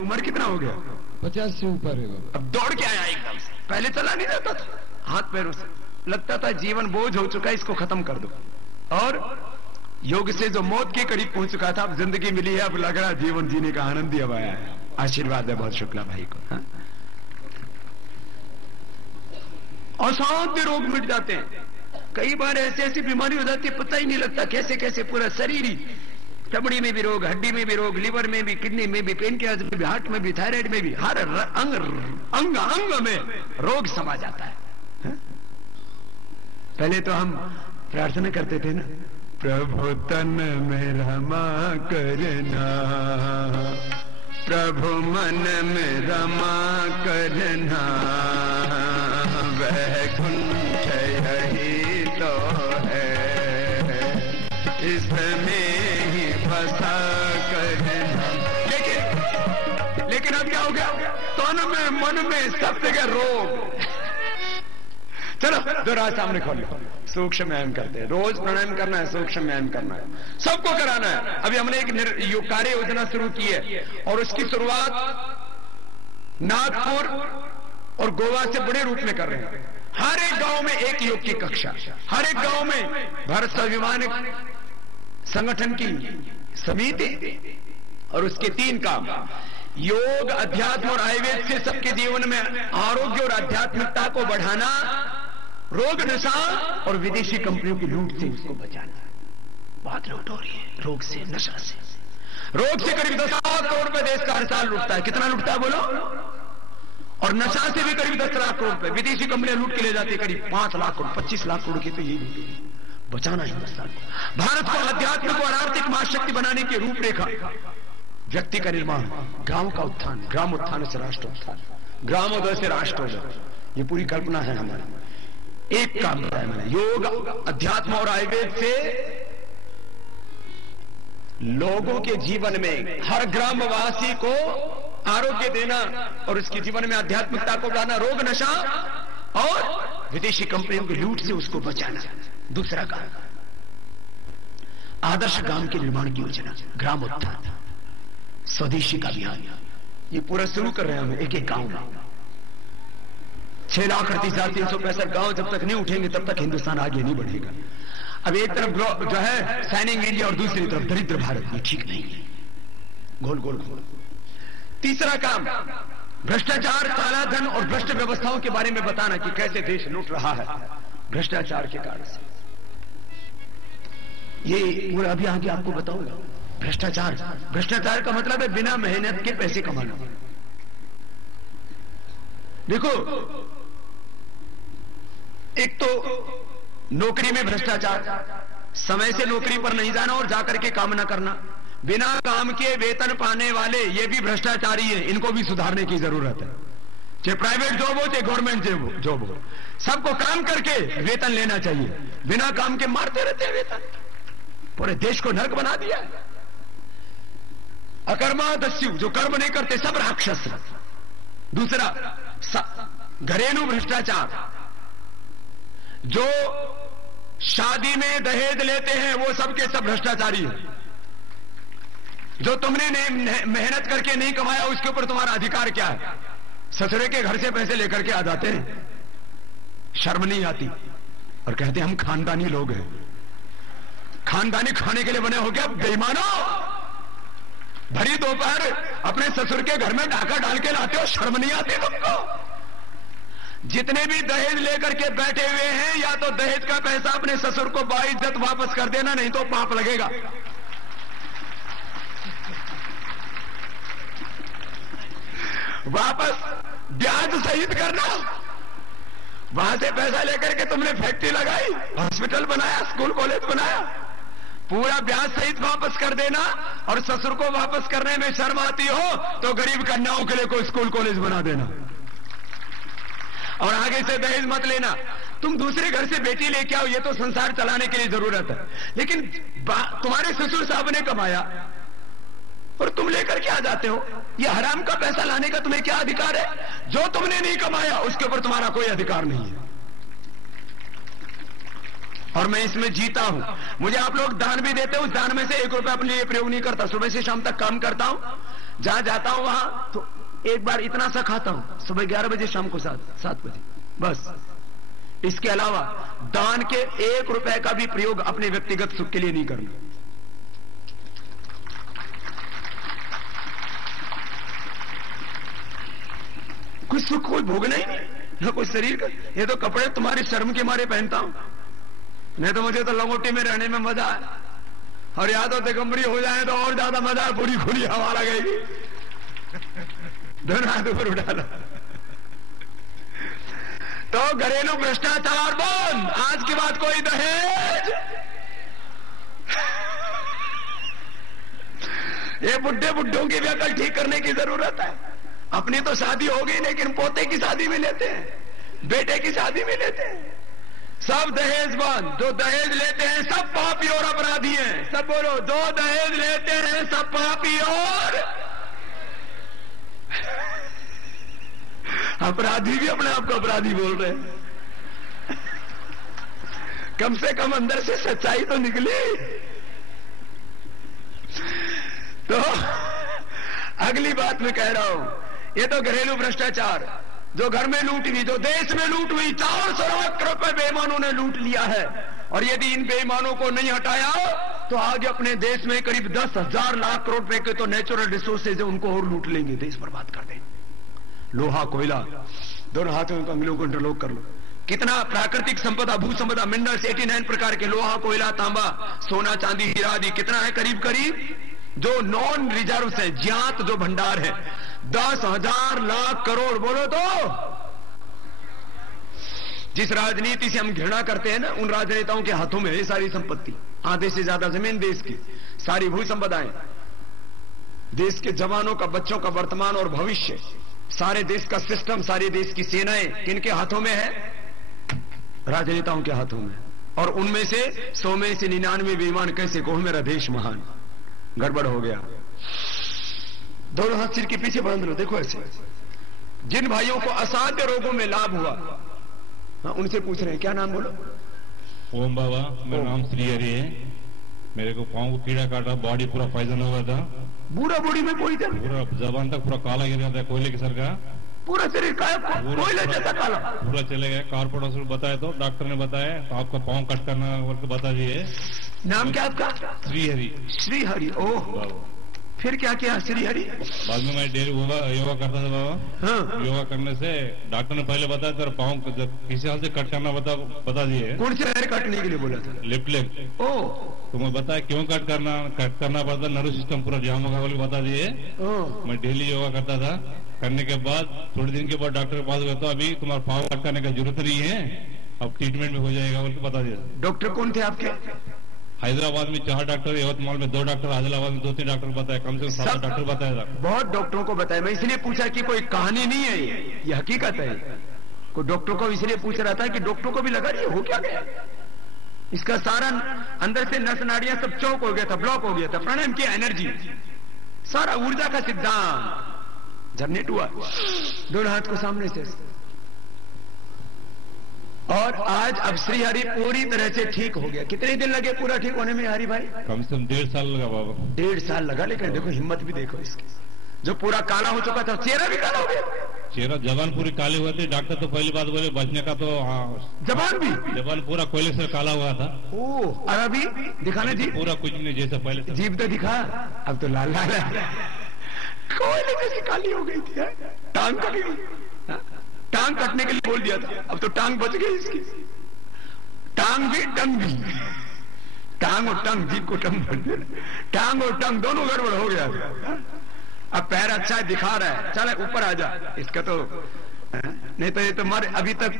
उम्र कितना हो गया? 50 से ऊपर है। अब दौड़ के आया एकदम से। पहले चला नहीं जाता था हाथ पैरों से, लगता था जीवन बोझ हो चुका है, इसको खत्म कर दो। और योग से जो मौत के करीब पहुंच चुका था, अब जिंदगी मिली है, अब लग रहा है जीवन जीने का आनंद ही अब आया है। आशीर्वाद है बहुत शुक्ला भाई को। हाँ? असाध्य रोग मिट जाते हैं। कई बार ऐसी ऐसी बीमारी हो जाती है, पता ही नहीं लगता कैसे कैसे पूरा शरीर ही, चमड़ी में भी रोग, हड्डी में भी रोग, लिवर में भी, किडनी में भी, पेनक्रियास में भी, हार्ट में भी, थायराइड में भी, हर अंग अंग अंग में रोग समा जाता है। पहले तो हम प्रार्थना करते थे ना, प्रभु तन में रमा करना, प्रभु मन में रमा करना, वैकुंठ यही तो है, इसमें ही बसा करना। लेकिन अब क्या हो गया? तन में मन में सब जगह रोग। चलो दो रात सामने खोलो, सूक्ष्म व्यायाम करते हैं। रोज प्राणायाम करना है, सूक्ष्म व्यायाम करना है, सबको कराना है। अभी हमने एक कार्य योजना शुरू की है और उसकी शुरुआत नागपुर और गोवा से बड़े रूप में कर रहे हैं। हर एक गांव में एक योग की कक्षा, हर एक गांव में भारत स्वाभिमान संगठन की समिति, और उसके 3 काम: योग, अध्यात्म और आयुर्वेद से सबके जीवन में आरोग्य और आध्यात्मिकता को बढ़ाना, रोग, नशा और विदेशी कंपनियों की लूट से उसको बचाना। बहुत लूट हो रही है रोग से, नशा से। रोग से करीब 10 लाख करोड़ रुपए देश का हर साल लूटता है। कितना लूटता है बोलो? और नशा से भी करीब 10 लाख करोड़ रुपए विदेशी कंपनियां लूट के ले जाती है, करीब 5 लाख करोड़, 25 लाख करोड़ की तो यही लूटेगी। बचाना हिंदुस्तान को, भारत को आध्यात्मिक और आर्थिक महाशक्ति बनाने की रूपरेखा, व्यक्ति का निर्माण, गांव का उत्थान, ग्राम उत्थान से राष्ट्र उत्थान, ग्रामोदय से राष्ट्रोदय, ये पूरी कल्पना है हमारी। एक काम बताया मैंने, योग, अध्यात्म और आयुर्वेद से लोगों के जीवन में, हर ग्रामवासी को आरोग्य देना और उसके जीवन में आध्यात्मिकता को बढ़ाना, रोग, नशा और विदेशी कंपनियों की लूट से उसको बचाना। दूसरा काम, आदर्श गांव के निर्माण की योजना, ग्राम उत्थान, स्वदेशी का अभियान, ये पूरा शुरू कर रहे हैं हम एक एक गांव में। 6,38,365 गांव जब तक नहीं उठेंगे तब तक हिंदुस्तान आगे नहीं बढ़ेगा। अब एक तरफ जो है शाइनिंग इंडिया और दूसरी तरफ दरिद्र भारत, ये ठीक नहीं है, गोल गोल घोल। तीसरा काम, भ्रष्टाचार, कालाधन और भ्रष्ट व्यवस्थाओं के बारे में बताना कि कैसे देश लूट रहा है भ्रष्टाचार के कारण से। ये पूरा अभी आगे आपको बताऊंगा। भ्रष्टाचार, भ्रष्टाचार का मतलब है बिना मेहनत के पैसे कमाना। देखो, एक तो नौकरी में भ्रष्टाचार, समय से नौकरी पर नहीं जाना और जाकर के काम न करना, बिना काम के वेतन पाने वाले, ये भी भ्रष्टाचारी है, इनको भी सुधारने की जरूरत है। चाहे प्राइवेट जॉब हो चाहे गवर्नमेंट जॉब हो, सबको काम करके वेतन लेना चाहिए। बिना काम के मारते रहते हैं वेतन, पूरे देश को नरक बना दिया। अकर्मा दस्यु, जो कर्म नहीं करते सब राक्षस। दूसरा, घरेलू भ्रष्टाचार, जो शादी में दहेज लेते हैं वो सबके सब भ्रष्टाचारी है। जो तुमने मेहनत करके नहीं कमाया उसके ऊपर तुम्हारा अधिकार क्या है? ससुरे के घर से पैसे लेकर के आ जाते हैं, शर्म नहीं आती, और कहते हैं हम खानदानी लोग हैं। खानदानी खाने के लिए बने हो गया बेईमानो। भरी दोपहर अपने ससुर के घर में डाका डाल के लाते हो, शर्म नहीं आती तुमको? जितने भी दहेज लेकर के बैठे हुए हैं, या तो दहेज का पैसा अपने ससुर को बाइज्जत वापस कर देना, नहीं तो पाप लगेगा। वापस ब्याज सहित करना। वहां से पैसा लेकर के तुमने फैक्ट्री लगाई, हॉस्पिटल बनाया, स्कूल कॉलेज बनाया, पूरा ब्याज सहित वापस कर देना। और ससुर को वापस करने में शर्म आती हो तो गरीब कन्याओं के लिए कोई स्कूल कॉलेज बना देना। और आगे से दहेज मत लेना। तुम दूसरे घर से बेटी लेके आओ, ये तो संसार चलाने के लिए जरूरत है, लेकिन तुम्हारे ससुर साहब ने कमाया और तुम लेकर के आ जाते हो। ये हराम का पैसा लाने का तुम्हें क्या अधिकार है? जो तुमने नहीं कमाया उसके ऊपर तुम्हारा कोई अधिकार नहीं है। और मैं इसमें जीता हूं। मुझे आप लोग दान भी देते हो, उस दान में से 1 रुपया अपने लिए प्रयोग नहीं करता। सुबह से शाम तक काम करता हूं, जहां जाता हूं वहां तो एक बार इतना सा खाता हूं, सुबह 11 बजे, शाम को 7 बजे, बस। इसके अलावा दान के 1 रुपए का भी प्रयोग अपने व्यक्तिगत सुख के लिए नहीं करना। कोई सुख कोई भोगना ही नहीं, ना कोई शरीर का। ये तो कपड़े तुम्हारे शर्म के मारे पहनता हूं, नहीं तो मुझे तो लंगोटी में रहने में मजा है। और या तो दिगंबरी हो जाए तो और ज्यादा मजा है, पूरी खुली हवा लगेगी। दोनों हाथ ऊपर उठा लो। तो घरेलू भ्रष्टाचार बंद। आज की बात, कोई दहेज, ये बुढ़े बुढ़ों की भी अकल ठीक करने की जरूरत है। अपनी तो शादी हो गई, लेकिन पोते की शादी में लेते हैं, बेटे की शादी में लेते हैं। सब दहेज बंद। जो दहेज लेते हैं सब पापी और अपराधी हैं। सब बोलो, जो दहेज लेते हैं सब पापी और अपराधी भी अपने आप को अपराधी बोल रहे हैं। कम से कम अंदर से सच्चाई तो निकली। तो अगली बात मैं कह रहा हूं, ये तो घरेलू भ्रष्टाचार, जो घर में लूट हुई, जो देश में लूट हुई, 400 लाख रुपए बेईमानों ने लूट लिया है। और यदि इन बेईमानों को नहीं हटाया तो आज अपने देश में करीब 10,000 लाख करोड़ रुपए के तो नेचुरल रिसोर्सेज है, उनको और लूट लेंगे, देश बर्बाद कर देंगे। लोहा, कोयला, दोनों हाथों में अंगुलियों को इंटरलॉक कर लो। कितना प्राकृतिक संपदा, भू संपदा, मिनरल्स 89 प्रकार के, लोहा, कोयला, तांबा, सोना, चांदी, हीरा आदि, कितना है? करीब करीब जो नॉन रिजर्व है, ज्ञात जो भंडार है, 10,000 लाख करोड़। बोलो तो जिस राजनीति से हम घृणा करते हैं ना, उन राजनेताओं के हाथों में है सारी संपत्ति। आधे से ज्यादा जमीन देश की, सारी भू संपदाएं, देश के जवानों का, बच्चों का वर्तमान और भविष्य, सारे देश का सिस्टम, सारे देश की सेनाएं किनके हाथों में है? राजनेताओं के हाथों में। और उनमें से 100 में से 99 बेईमान कैसे? कहो मेरा देश महान। गड़बड़ हो गया। दोनों हाथ सिर के पीछे बांध लो। देखो ऐसे, जिन भाइयों को असाध्य रोगों में लाभ हुआ, हाँ, उनसे पूछ रहे हैं, क्या नाम बोलो? ओम बाबा, मेरा नाम श्री हरि है। मेरे को पांव को कीड़ा काटा, बॉडी पूरा पॉइजन हो गया था, पूरा बॉडी में पॉइजन, पूरा जबान तक पूरा काला गिर गया था, कोयले के सर का पूरा शरीर कोयले जैसा काला, पूरा चले गया। कारपोरेट हॉस्पिटल बताया तो डॉक्टर ने बताया तो आपका पांव कट करना बोल बता दिए। नाम क्या आपका? श्री हरि। श्री हरि। ओह, फिर क्या किया श्री हरि? बाद में मैं डेली योगा करता था बाबा। हाँ। योगा करने से डॉक्टर ने पहले बताया तेरा पाँव किसी हाल से कट करना बता दिए। कौन से पैर काटने के लिए बोला था? Left leg. ओह, तो मैं बताया क्यों कट करना पड़ता, नर्व सिस्टम पूरा जाम होगा बोल बता दिए। मैं डेली योगा करता था। करने के बाद थोड़े दिन के बाद डॉक्टर के पास गया तो अभी तुम्हारा पाँव कट करने का जरूरत नहीं है, अब ट्रीटमेंट में हो जाएगा बोल के बता दिया। डॉक्टर कौन थे आपके? हैदराबाद में 4 डॉक्टर, यवतमाल में 2 डॉक्टर, आदिलाबाद में 2-3 डॉक्टर बताया, कम से कम 7 डॉक्टर बताया था। बहुत डॉक्टरों को बताया। मैं इसलिए पूछा कि कोई कहानी नहीं है, ये हकीकत है। कोई डॉक्टर को इसलिए पूछ रहा था कि डॉक्टरों को भी लगा ये हो क्या गया, इसका सारा अंदर से नस नाड़ियां सब चौक हो गया था, ब्लॉक हो गया था। प्राणायाम की एनर्जी, सारा ऊर्जा का सिद्धांत जनरेट हुआ। दोनों हाथ को सामने से। और आज अब श्री हरि पूरी तरह से ठीक हो गया। कितने दिन लगे पूरा ठीक होने में हरि भाई? कम से कम 1.5 साल लगा बाबा। 1.5 साल लगा। लेकिन देखो हिम्मत भी देखो इसकी, जो पूरा काला हो चुका था, चेहरा भी काला हो गया। चेहरा, जबान पूरी काली हुई थी। डॉक्टर तो पहली बात बोले बचने का, तो जबान भी, जबान पूरा कोयले से काला हुआ था। ओह, और अभी दिखाना जी? पूरा कुछ नहीं, जैसे पहले। जीभ तो दिखा, अब तो लाल लाल है, कोयले जैसी काली हो गई थी। टांग कट गई, टांग कटने के लिए बोल दिया था, अब तो टांग बच गई इसकी। टांग भी टंग भी, टांग और टंग, जीभ को टंग बोल दिया, टांग और टंग दोनों गड़बड़ हो गया। अब पैर अच्छा दिखा रहा है, चल ऊपर आ जा। इसका तो नहीं तो ये तो मर, अभी तक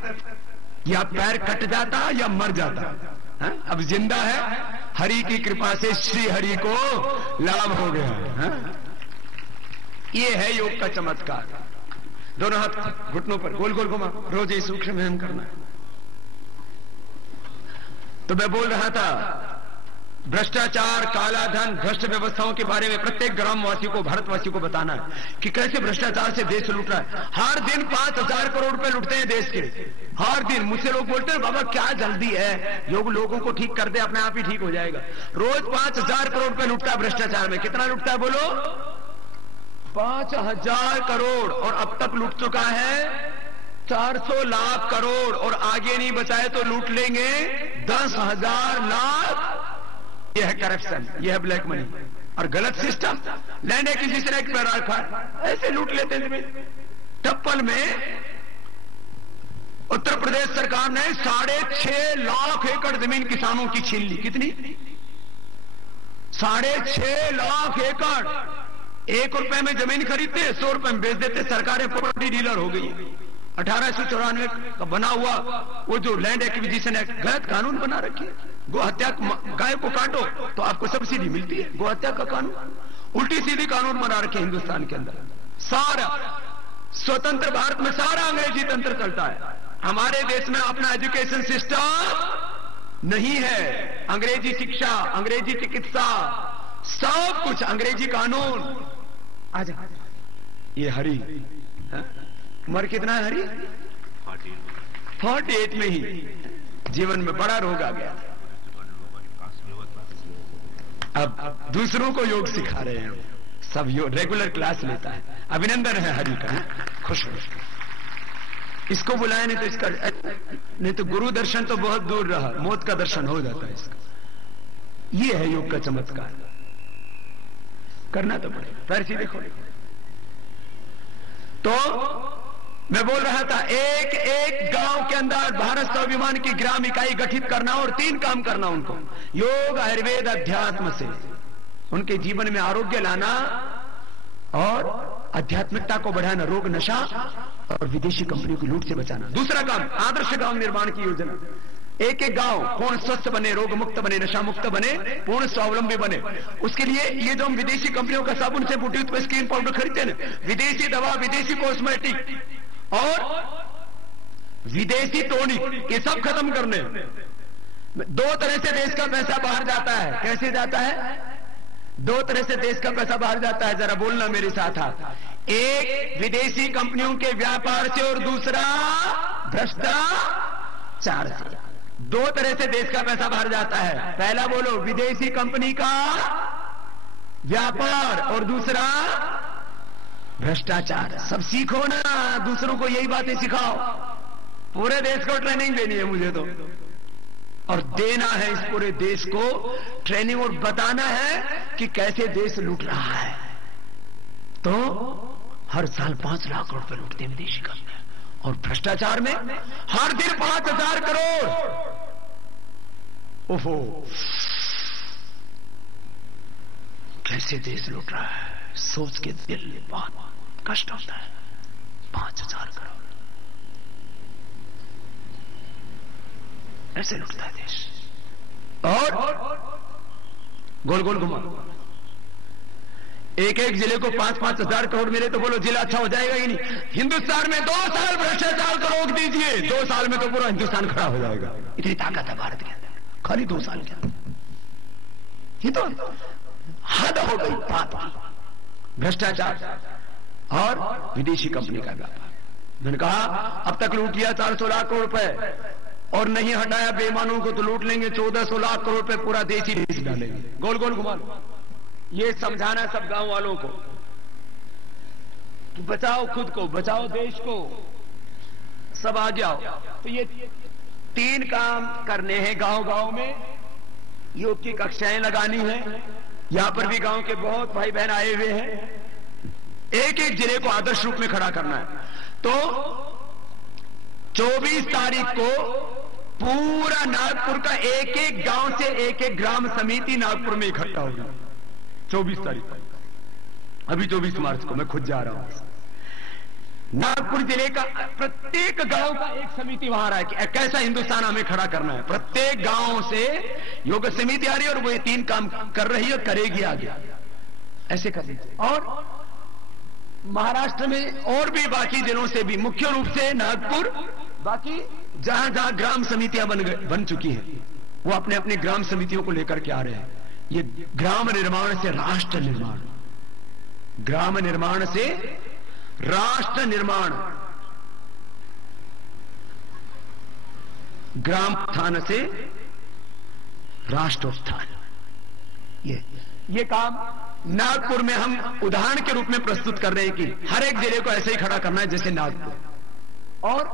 या पैर कट जाता या मर जाता। अब जिंदा है, हरि की कृपा से श्री हरि को लाभ हो गया। ये है योग का चमत्कार। दोनों हाथ घुटनों पर गोल गोल घुमा, रोज ही सूक्ष्म व्यायाम करना है। तो मैं बोल रहा था भ्रष्टाचार, काला धन, भ्रष्ट व्यवस्थाओं के बारे में प्रत्येक ग्रामवासी को, भारतवासी को बताना है कि कैसे भ्रष्टाचार से देश लूट रहा है। हर दिन 5,000 करोड़ रुपए लुटते हैं देश के, हर दिन। मुझसे लोग बोलते हैं बाबा क्या जल्दी है, लोगों को ठीक कर दे, अपने आप ही ठीक हो जाएगा। रोज 5,000 करोड़ रुपए लुटता है भ्रष्टाचार में। कितना लुटता है बोलो? 5,000 करोड़। और अब तक लुट चुका है 400 लाख करोड़, और आगे नहीं बचाए तो लूट लेंगे 10,000 लाख। यह है करप्शन, यह है ब्लैक मनी और गलत सिस्टम। लैंड एक्विजिशन एक्ट पर रखा है, ऐसे लूट लेते हैं। टप्पल में उत्तर प्रदेश सरकार ने 6.5 लाख एकड़ जमीन किसानों की छीन ली। कितनी? 6.5 लाख एकड़। 1 रुपए में जमीन खरीदते, 100 रुपए में बेच देते। सरकारें प्रॉपर्टी डीलर हो गई। 1894 का बना हुआ वो जो लैंड एक्विजिशन एक्ट, गलत कानून बना रखी है। गो हत्या, गाय को काटो तो आपको सब्सिडी मिलती है, गो हत्या का कानून। उल्टी सीधी कानून बना रखे हिंदुस्तान के अंदर। सारा स्वतंत्र भारत में सारा अंग्रेजी तंत्र चलता है। हमारे देश में अपना एजुकेशन सिस्टम नहीं है। अंग्रेजी शिक्षा, अंग्रेजी चिकित्सा, सब कुछ अंग्रेजी कानून। आजा, ये हरी उम्र कितना है हरी? 48 में ही जीवन में बड़ा रोग आ गया। अब दूसरों को योग सिखा रहे हैं, सब योग रेगुलर क्लास लेता है। अभिनंदन है हरि का, खुश हो। इसको बुलाए नहीं तो इसका, नहीं तो गुरु दर्शन तो बहुत दूर रहा, मौत का दर्शन हो जाता है इसका। ये है योग का चमत्कार। करना तो पड़ेगा। पैर सीधे खोले। तो मैं बोल रहा था, एक एक गांव के अंदर भारत स्वाभिमान की ग्राम इकाई गठित करना और 3 काम करना उनको, योग, आयुर्वेद, अध्यात्म से उनके जीवन में आरोग्य लाना और आध्यात्मिकता को बढ़ाना, रोग, नशा और विदेशी कंपनियों की लूट से बचाना। दूसरा काम, आदर्श गांव निर्माण की योजना। एक एक गांव पूर्ण स्वस्थ बने, रोग मुक्त बने, नशा मुक्त बने, पूर्ण स्वावलंबी बने। उसके लिए ये जो हम विदेशी कंपनियों का साबुन से बूटी पे स्किन पाउडर खरीदते हैं ना, विदेशी दवा, विदेशी कॉस्मेटिक और विदेशी टॉनिक, ये सब खत्म करने। 2 तरह से देश का पैसा बाहर जाता है। कैसे जाता है? 2 तरह से देश का पैसा बाहर जाता है, जरा बोलना मेरे साथ आप। एक विदेशी कंपनियों के व्यापार से और दूसरा भ्रष्टाचार से। 2 तरह से देश का पैसा बाहर जाता है। पहला बोलो, विदेशी कंपनी का व्यापार और दूसरा भ्रष्टाचार। सब सीखो ना, दूसरों को यही बातें सिखाओ। पूरे देश को ट्रेनिंग देनी है मुझे तो, और देना है इस पूरे देश को ट्रेनिंग, और बताना है कि कैसे देश लूट रहा है। तो हर साल 5 लाख करोड़ रुपए लूटते विदेशी कंपनी, और भ्रष्टाचार में हर दिन 5,000 करोड़। ओहो, कैसे देश लूट रहा है, सोच के दिल में बहुत कष्ट होता है। 5,000 करोड़ ऐसे लुटता है देश। और गोल गोल घुमा, एक एक जिले को 5-5 हजार करोड़ मिले तो बोलो जिला अच्छा हो जाएगा ही नहीं। हिंदुस्तान में 2 साल भ्रष्टाचार का रोक दीजिए, 2 साल में तो पूरा हिंदुस्तान खड़ा हो जाएगा। इतनी ताकत है भारत के अंदर, खाली 2 साल के अंदर। ये तो हद हो गई बात की। भ्रष्टाचार और विदेशी कंपनी का व्यापार। मैंने कहा अब तक लूट लिया 400 लाख करोड़ रुपए, और नहीं हटाया बेईमानों को तो लूट लेंगे 1400 लाख करोड़ रुपए, पूरा देश ही बेच डालेंगे। गोल गोल घुमा लो। ये समझाना सब गांव वालों को कि बचाओ खुद को, बचाओ देश को, सब आ जाओ। तो ये 3 काम करने हैं गांव गांव में। योग की कक्षाएं लगानी है। यहां पर भी गांव के बहुत भाई बहन आए हुए हैं। एक एक जिले को आदर्श रूप में खड़ा करना है। तो 24 तारीख को पूरा नागपुर का एक एक गांव से एक एक ग्राम समिति नागपुर में इकट्ठा होगी। 24 तारीख को, अभी 24 मार्च को मैं खुद जा रहा हूं। नागपुर जिले का प्रत्येक गांव का एक समिति वहां रहा है कि कैसा हिंदुस्तान हमें खड़ा करना है। प्रत्येक गांव से योग समिति आ रही है और वो ये 3 काम कर रही है और करेगी आगे। ऐसे कर लीजिए। और महाराष्ट्र में और भी बाकी जिलों से भी, मुख्य रूप से नागपुर, बाकी जहां जहां ग्राम समितियां बन चुकी हैं वो अपने अपने ग्राम समितियों को लेकर के आ रहे हैं। ये ग्राम निर्माण से राष्ट्र निर्माण, ग्राम निर्माण से राष्ट्र निर्माण, ग्राम उत्थान से राष्ट्रोत्थान। ये काम नागपुर में हम उदाहरण के रूप में प्रस्तुत कर रहे हैं कि हर एक जिले को ऐसे ही खड़ा करना है जैसे नागपुर, और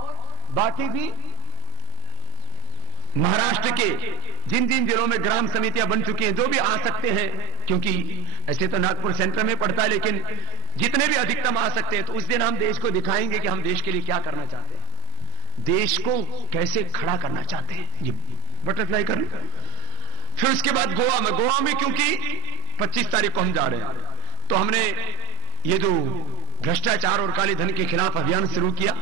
बाकी भी महाराष्ट्र के जिन जिन जिलों में ग्राम समितियां बन चुकी हैं, जो भी आ सकते हैं, क्योंकि ऐसे तो नागपुर सेंटर में पड़ता है, लेकिन जितने भी अधिकतम आ सकते हैं, तो उस दिन हम देश को दिखाएंगे कि हम देश के लिए क्या करना चाहते हैं, देश को कैसे खड़ा करना चाहते हैं। ये बटरफ्लाई कर, फिर उसके बाद गोवा में क्योंकि 25 तारीख को हम जा रहे हैं, तो हमने ये जो भ्रष्टाचार और काले धन के खिलाफ अभियान शुरू किया।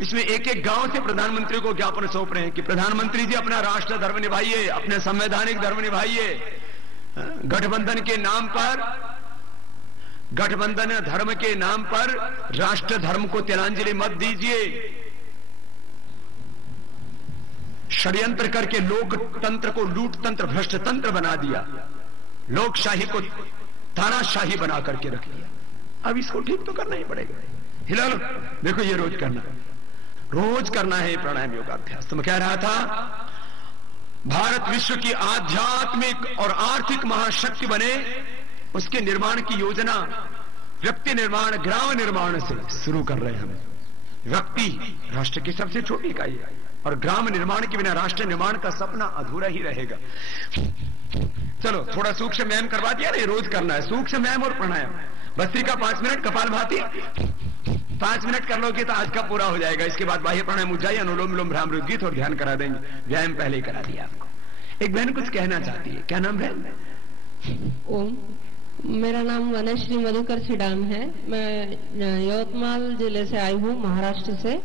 इसमें एक एक गांव से प्रधानमंत्री को ज्ञापन सौंप रहे हैं कि प्रधानमंत्री जी अपना राष्ट्र धर्म निभाइए, अपने संवैधानिक धर्म निभाइए, गठबंधन के नाम पर, गठबंधन धर्म के नाम पर राष्ट्र धर्म को तिलांजलि मत दीजिए। षड्यंत्र करके लोकतंत्र को लूटतंत्र भ्रष्टतंत्र बना दिया, लोकशाही को तानाशाही बना करके रख दिया। अब इसको ठीक तो करना ही पड़ेगा। हिला लो, देखो ये रोज करना है प्राणायाम योगाभ्यास। तो मैं कह रहा था, भारत विश्व की आध्यात्मिक और आर्थिक महाशक्ति बने, उसके निर्माण की योजना व्यक्ति निर्माण, ग्राम निर्माण से शुरू कर रहे हैं हम। व्यक्ति राष्ट्र की सबसे छोटी इकाई है, और ग्राम निर्माण के बिना राष्ट्र निर्माण का सपना अधूरा ही रहेगा। चलो थोड़ा सूक्ष्म व्यायाम करवा दिया ना, रोज करना है सूक्ष्म व्यायाम और प्राणायाम। भस्त्रिका 5 मिनट, कपालभाति 5 मिनट कर लोगे तो आज का पूरा हो जाएगा। इसके बाद बाह्य प्राणायाम, उज्जाई, अनुलोम विलोम, भ्रामरी, गीत और ध्यान करा देंगे। व्यायाम पहले ही करा दिया आपको। एक बहन कुछ कहना चाहती है, क्या नाम है? ओम, मेरा नाम वनश्री मधुकर सिडाम है। मैं यवतमाल जिले से आई हूँ, महाराष्ट्र से,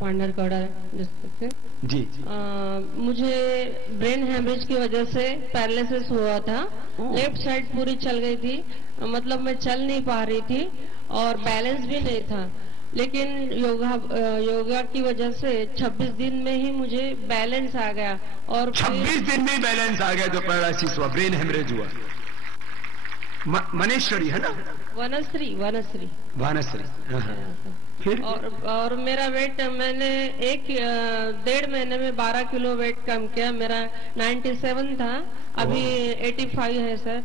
पांडरकौड़ा डिस्ट्रिक्ट से जी। मुझे ब्रेन हेमरेज की वजह से पैरालिसिस हुआ था। लेफ्ट साइड पूरी चल गई थी, मतलब मैं चल नहीं पा रही थी और बैलेंस भी नहीं था। लेकिन योगा की वजह से 26 दिन में ही मुझे बैलेंस आ गया। और 26 दिन में बैलेंस आ गया जो पैरालिसिस हुआ, ब्रेन हेमरेज हुआ। मनेश्वरी है ना? वनश्री वनश्री वानश्री। फिर और मेरा वेट, मैंने 1.5 महीने में 12 किलो वेट कम किया। मेरा 97 था, अभी 85 है सर।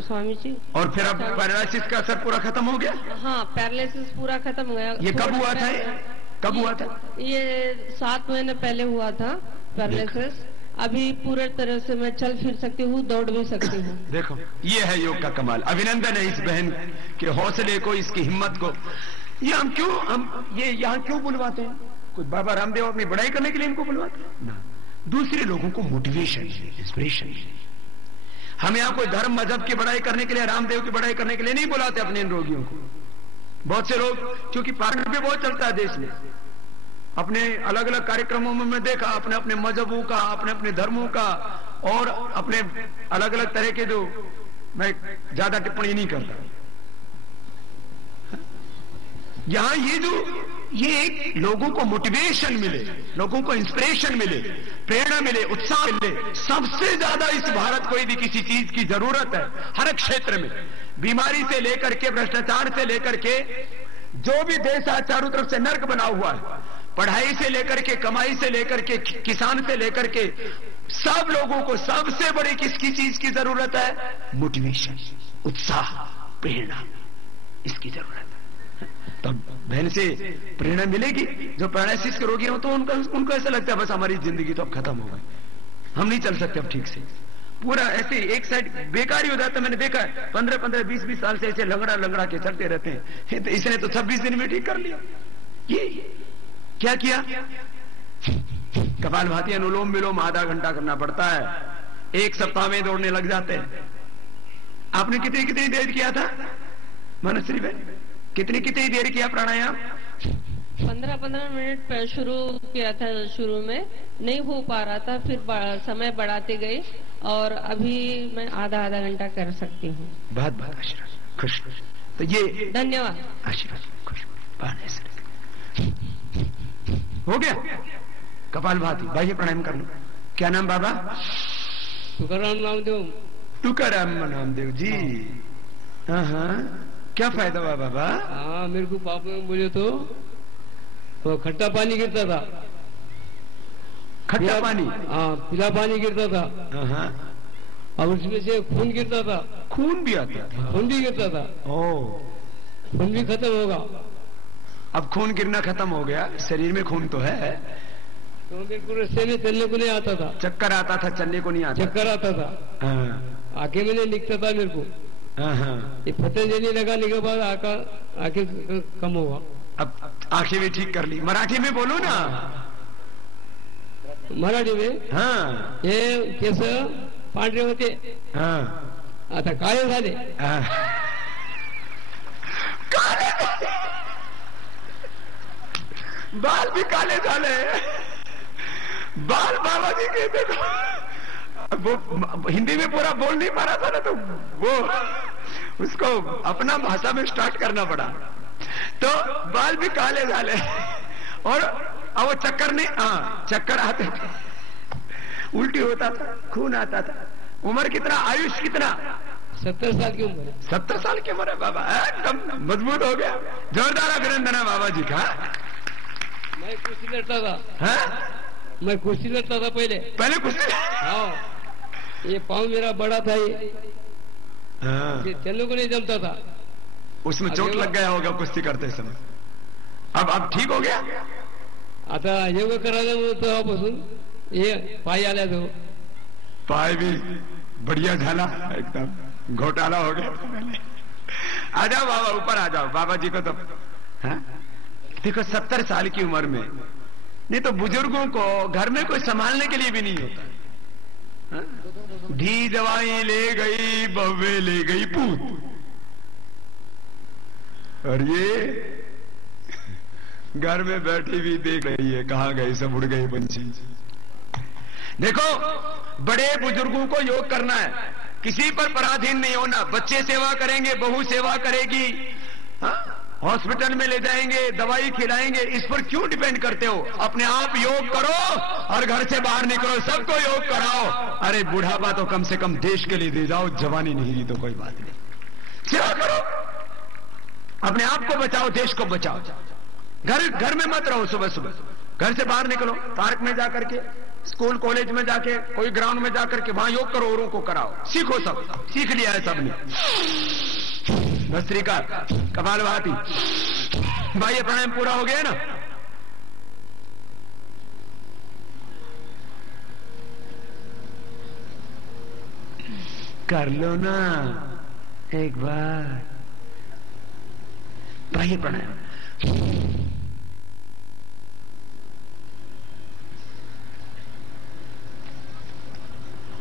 स्वामी जी। और फिर अब पैरालिसिस का असर पूरा खत्म हो गया? हाँ, पैरालिसिस पूरा खत्म हो गया। ये कब हुआ था? कब हुआ था? ये 7 महीने पहले हुआ था पैरालिसिस। अभी पूरे तरह से मैं चल फिर सकती हूँ, दौड़ भी सकती हूँ। देखो, ये है योग का कमाल। अभिनंदन है इस बहन के हौसले को, इसकी हिम्मत को। ये हम ये यहाँ क्यों बुलवाते हैं? कुछ बाबा रामदेव अपनी बड़ाई करने के लिए इनको बुलवाते हैं ना, दूसरे लोगों को मोटिवेशन, इंस्पिरेशन। हम यहाँ कोई धर्म मजहब की बड़ाई करने के लिए, रामदेव की बड़ाई करने के लिए नहीं बुलाते अपने इन रोगियों को। बहुत से लोग, क्योंकि पार्टी भी बहुत चलता है देश में, अपने अलग अलग कार्यक्रमों में मैं देखा, अपने अपने मजहबों का, अपने अपने धर्मों का, और अपने अलग अलग तरह के, जो मैं ज्यादा टिप्पणी नहीं करता। यहां ये एक लोगों को मोटिवेशन मिले, लोगों को इंस्पिरेशन मिले, प्रेरणा मिले, उत्साह मिले। सबसे ज्यादा इस भारत को यदि किसी चीज की जरूरत है, हर क्षेत्र में, बीमारी से लेकर के, भ्रष्टाचार से लेकर के, जो भी देश आज चारों तरफ से नर्क बना हुआ है, पढ़ाई से लेकर के, कमाई से लेकर के, किसान से लेकर के, सब लोगों को सबसे बड़ी किसकी चीज की जरूरत है? मोटिवेशन, उत्साह, प्रेरणा, इसकी जरूरत है। तो बहन से प्रेरणा मिलेगी। जो पैरालिसिस के रोगी हो तो उनको ऐसा लगता है बस हमारी जिंदगी तो अब खत्म हो गई, हम नहीं चल सकते अब ठीक से, पूरा ऐसे एक साइड बेकार ही हो जाता है। मैंने देखा है 15-15, 20-20 साल से ऐसे लंगड़ा के चलते रहते हैं। तो इसने तो 26 दिन में ठीक कर लिया। ये क्या किया? कपालभाति, अनुलोम विलोम आधा घंटा करना पड़ता है, 1 सप्ताह में दौड़ने लग जाते हैं। आपने कितनी देर किया था मनश्री बहन? कितनी देर किया प्राणायाम? 15-15 मिनट शुरू किया था। शुरू में नहीं हो पा रहा था, फिर समय बढ़ाते गई और अभी मैं आधा घंटा कर सकती हूँ। बहुत बहुत आशीर्वाद, खुश। तो ये धन्यवाद, आशीर्वाद, खुश। हो गया कपालभाति, बाह्य प्राणायाम कर लो। क्या नाम बाबा? तुकाराम नामदेव। तुकाराम नामदेव जी। हाँ, क्या फायदा हुआ बाबा? हाँ, मेरे को पापा में बोले तो खट्टा पानी गिरता था। खट्टा पानी? हाँ, पीला पानी गिरता था। हाँ, और उसमें से खून गिरता था। खून भी आता था? खून भी गिरता था। ओ, खून भी खत्म होगा। अब खून गिरना खत्म हो गया, शरीर में खून तो है। तो मेरे को रस्ते में चलने को नहीं आता था। चक्कर आता था, चलने को नहीं आता? चक्कर आता था। हाँ, आंखें में नहीं दिखता था मेरे को। हाँ। ये पतंजलि लगाने के बाद आंखें कम होगा। अब आंखें भी ठीक कर ली। मराठी में बोलो ना। मराठी में? हाँ। हे केस पांढरे होते, हाँ, आता काळे झाले। हाँ। काले झाले, बाल भी काले झाले। बाल बाबा जी के देखो, वो हिंदी में पूरा बोल नहीं पा रहा था ना, तो वो उसको अपना भाषा में स्टार्ट करना पड़ा। तो बाल भी काले झाले और अब वो चक्कर नहीं, हाँ चक्कर आते थे, उल्टी होता था, खून आता था। उम्र कितना, आयुष कितना? 70 साल की उम्र। 70 साल की उम्र है बाबा, एकदम मजबूत हो गया। जोरदार अभिनंदन है बाबा जी का। मैं कुश्ती लड़ता था। हाँ? मैं कुश्ती लड़ता था पहले। पहले कुश्ती? हाँ, ये पाँव मेरा बड़ा था, ये चलने को नहीं जमता था। उसमें चोट लग गया होगा कुश्ती करते समय। अब ठीक हो गया? आता योग करायला तेव्हापासून ये पाय आल्या तो पाय भी बढ़िया झाला, एकदम घोटाला हो गया। आ जाओ बाबा, ऊपर आ जाओ। बाबा जी को तो हाँ? देखो 70 साल की उम्र में, नहीं तो बुजुर्गों को घर में कोई संभालने के लिए भी नहीं होता। हाँ? धी दवाई ले गई, बव्वे ले गई पूत, और ये घर में बैठी भी देख रही है कहां गई, सब उड़ गई पंछी। देखो, बड़े बुजुर्गों को योग करना है, किसी पर पराधीन नहीं होना। बच्चे सेवा करेंगे, बहू सेवा करेगी, हॉस्पिटल में ले जाएंगे, दवाई खिलाएंगे, इस पर क्यों डिपेंड करते हो? अपने आप योग करो और घर से बाहर निकलो, सबको योग कराओ। अरे बुढ़ापा तो कम से कम देश के लिए दे जाओ, जवानी नहीं दी तो कोई बात नहीं। सेवा करो, अपने आप को बचाओ, देश को बचाओ। घर में मत रहो, सुबह सुबह घर से बाहर निकलो, पार्क में जाकर के, स्कूल कॉलेज में जाके, कोई ग्राउंड में जाकर के वहां योग करो, औरों को कराओ, सीखो। सब सीख लिया है सबने। भस्त्रिका, कपालभाति, बाह्य प्राणायाम पूरा हो गया ना? कर लो ना एक बार बाह्य प्राणायाम।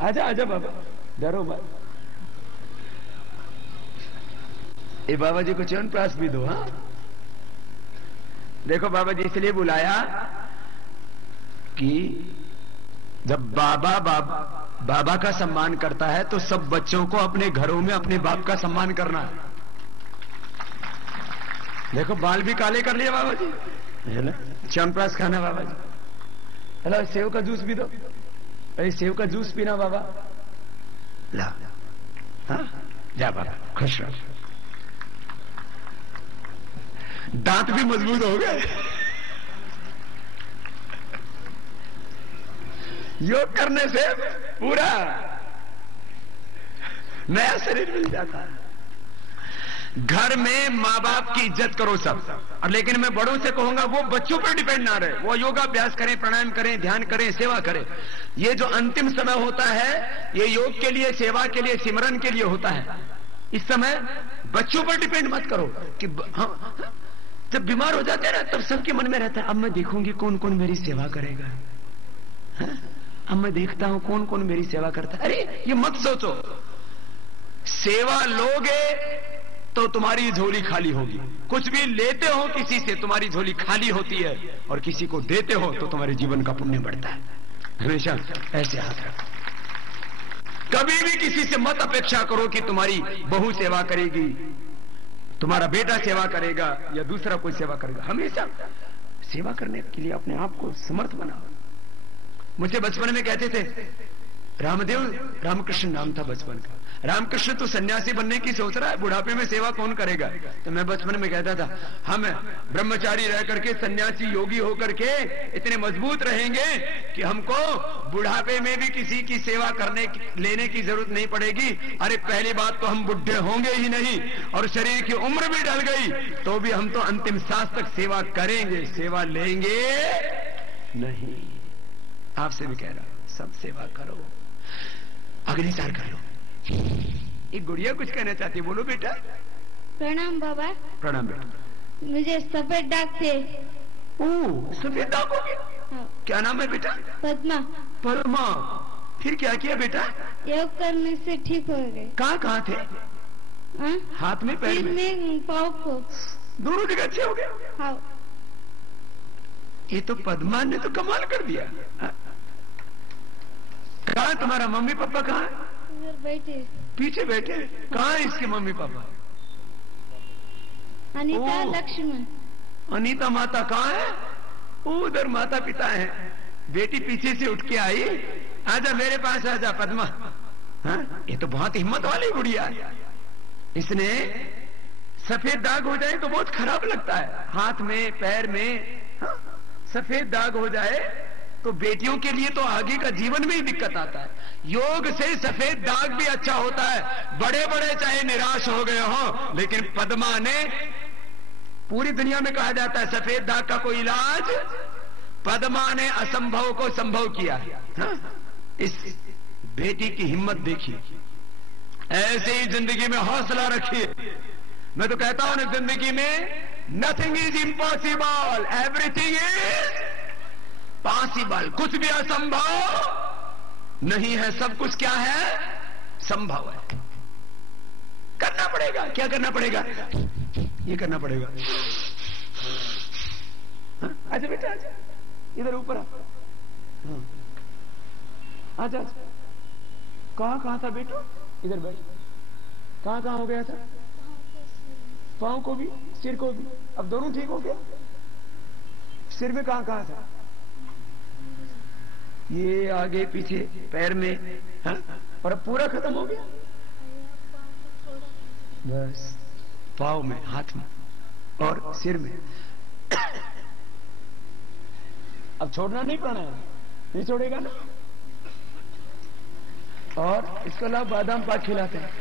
आजा आजा बाबा, डरो मत। ये बाबा जी को च्यवनप्राश भी दो। हाँ, देखो बाबा जी इसलिए बुलाया कि जब बाबा का सम्मान करता है तो सब बच्चों को अपने घरों में अपने बाप का सम्मान करना है। देखो बाल भी काले कर लिए बाबा जी, च्यवनप्राश खाना बाबा जी। हेलो, सेव का जूस भी दो। अरे सेव का जूस पीना बाबा, ला। हाँ, जा बाबा, खुश रहो। दांत भी मजबूत हो गए। योग करने से पूरा नया शरीर मिल जाता है। घर में माँ बाप की इज्जत करो सब। और लेकिन मैं बड़ों से कहूंगा वो बच्चों पर डिपेंड ना रहे, वो योगाभ्यास करें, प्राणायाम करें, ध्यान करें, सेवा करें। ये जो अंतिम समय होता है ये योग के लिए, सेवा के लिए, सिमरन के लिए होता है। इस समय बच्चों पर डिपेंड मत करो कि हाँ, जब बीमार हो जाते हैं ना तब सबके मन में रहता है अब मैं देखूंगी कौन कौन मेरी सेवा करेगा। हाँ? अब मैं देखता हूं कौन कौन मेरी सेवा करता है। अरे ये मत सोचो, सेवा लोगे तो तुम्हारी झोली खाली होगी। कुछ भी लेते हो किसी से तुम्हारी झोली खाली होती है, और किसी को देते हो तो तुम्हारे जीवन का पुण्य बढ़ता है। हमेशा ऐसे हाथ रखो। कभी भी किसी से मत अपेक्षा करो कि तुम्हारी बहू सेवा करेगी, तुम्हारा बेटा सेवा करेगा या दूसरा कोई सेवा करेगा। हमेशा सेवा करने के लिए अपने आप को समर्थ बनाओ। मुझे बचपन में कहते थे रामदेव रामकृष्ण नाम था बचपन का। रामकृष्ण तो सन्यासी बनने की सोच रहा है, बुढ़ापे में सेवा कौन करेगा। तो मैं बचपन में कहता था हम ब्रह्मचारी रह करके सन्यासी योगी होकर के इतने मजबूत रहेंगे कि हमको बुढ़ापे में भी किसी की सेवा लेने की जरूरत नहीं पड़ेगी। अरे पहली बात तो हम बुढ़े होंगे ही नहीं, और शरीर की उम्र भी ढल गई तो भी हम तो अंतिम सांस तक सेवा करेंगे, सेवा लेंगे नहीं। आपसे भी कह रहा हूं, सब सेवा करो, अग्निचार करो। एक गुड़िया कुछ कहना चाहती है, बोलो बेटा। प्रणाम बाबा। प्रणाम बेटा। मुझे सफेद दाग थे। ओह, सफेद दाग हो गया। हाँ। क्या नाम है बेटा? पद्मा। पद्मा, फिर क्या किया बेटा? योग करने से ठीक हो गए। कहाँ थे? हाँ? हाथ में, पैर में, पाँव को, दोनों जगह अच्छे हो गए। हाँ। ये तो पद्मा ने तो कमाल कर दिया। कहाँ तुम्हारा मम्मी पापा? कहाँ है? बैठे, पीछे बैठे। कहाँ है इसके मम्मी पापा? अनीता, लक्ष्मण। अनीता माता कहाँ है? उधर माता पिता है। बेटी पीछे से उठ के आई, आजा मेरे पास आजा पद्मा। हाँ? ये तो बहुत हिम्मत वाली गुड़िया है। इसने सफेद दाग हो जाए तो बहुत खराब लगता है, हाथ में, पैर में। हाँ? सफेद दाग हो जाए तो बेटियों के लिए तो आगे का जीवन में ही दिक्कत आता है। योग से सफेद दाग भी अच्छा होता है। बड़े बड़े चाहे निराश हो गए हो, लेकिन पद्मा ने, पूरी दुनिया में कहा जाता है सफेद दाग का कोई इलाज, पद्मा ने असंभव को संभव किया। हाँ? इस बेटी की हिम्मत देखिए। ऐसे ही जिंदगी में हौसला रखिए। मैं तो कहता हूं ना, जिंदगी में nothing is impossible, everything is possible. कुछ भी असंभव नहीं है, सब कुछ क्या है? संभव है। करना पड़ेगा। क्या करना पड़ेगा? ये करना पड़ेगा। आजा बेटा, आजा इधर ऊपर आ। आजा। कहाँ था बेटा? इधर बैठ। कहाँ हो गया था? पाँव को भी, सिर को भी। अब दोनों ठीक हो गया। सिर में कहाँ था? ये आगे पीछे, पैर में। हाँ? और अब पूरा खत्म हो गया। बस पाँव में, हाथ में और सिर में। अब छोड़ना नहीं पड़ना है, नहीं छोड़ेगा ना। और इसके अलावा बादाम पाक खिलाते हैं।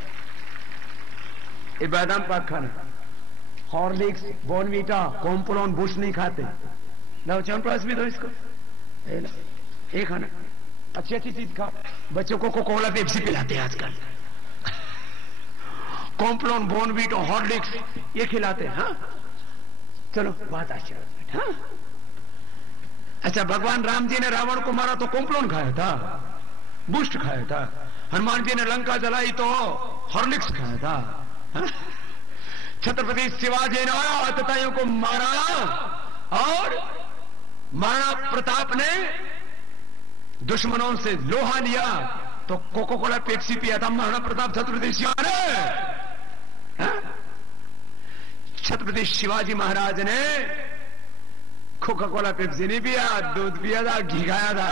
ये बादाम पाक खाना, हॉर्लिक्स, बॉर्नवीटा, कॉम्प्लान, बुश नहीं खाते। लाओ च्यवनप्राश भी दो इसको। एक खाना, अच्छी अच्छी चीज खा। बच्चों को कोकोला पेप्सी पिलाते हैं आजकल। कॉम्प्लान, बॉर्नवीटा, हॉर्लिक्स ये खिलाते हैं। हाँ? चलो बात आश्चर्य। हाँ? अच्छा, भगवान राम जी ने रावण को मारा तो कॉम्प्लान खाया था, बूस्ट खाया था। हनुमान जी ने लंका जलाई तो हॉर्लिक्स खाया था। हाँ? छत्रपति शिवाजी ने आतताइयों को मारा और महाराणा प्रताप ने दुश्मनों से लोहा लिया तो कोको कोला पेप्सी पिया था महाराणा प्रताप छत्रपति शिवाजी ने। छत्रपति शिवाजी महाराज ने कोका कोला पेप्सी नहीं पिया, दूध पिया था, घी खाया था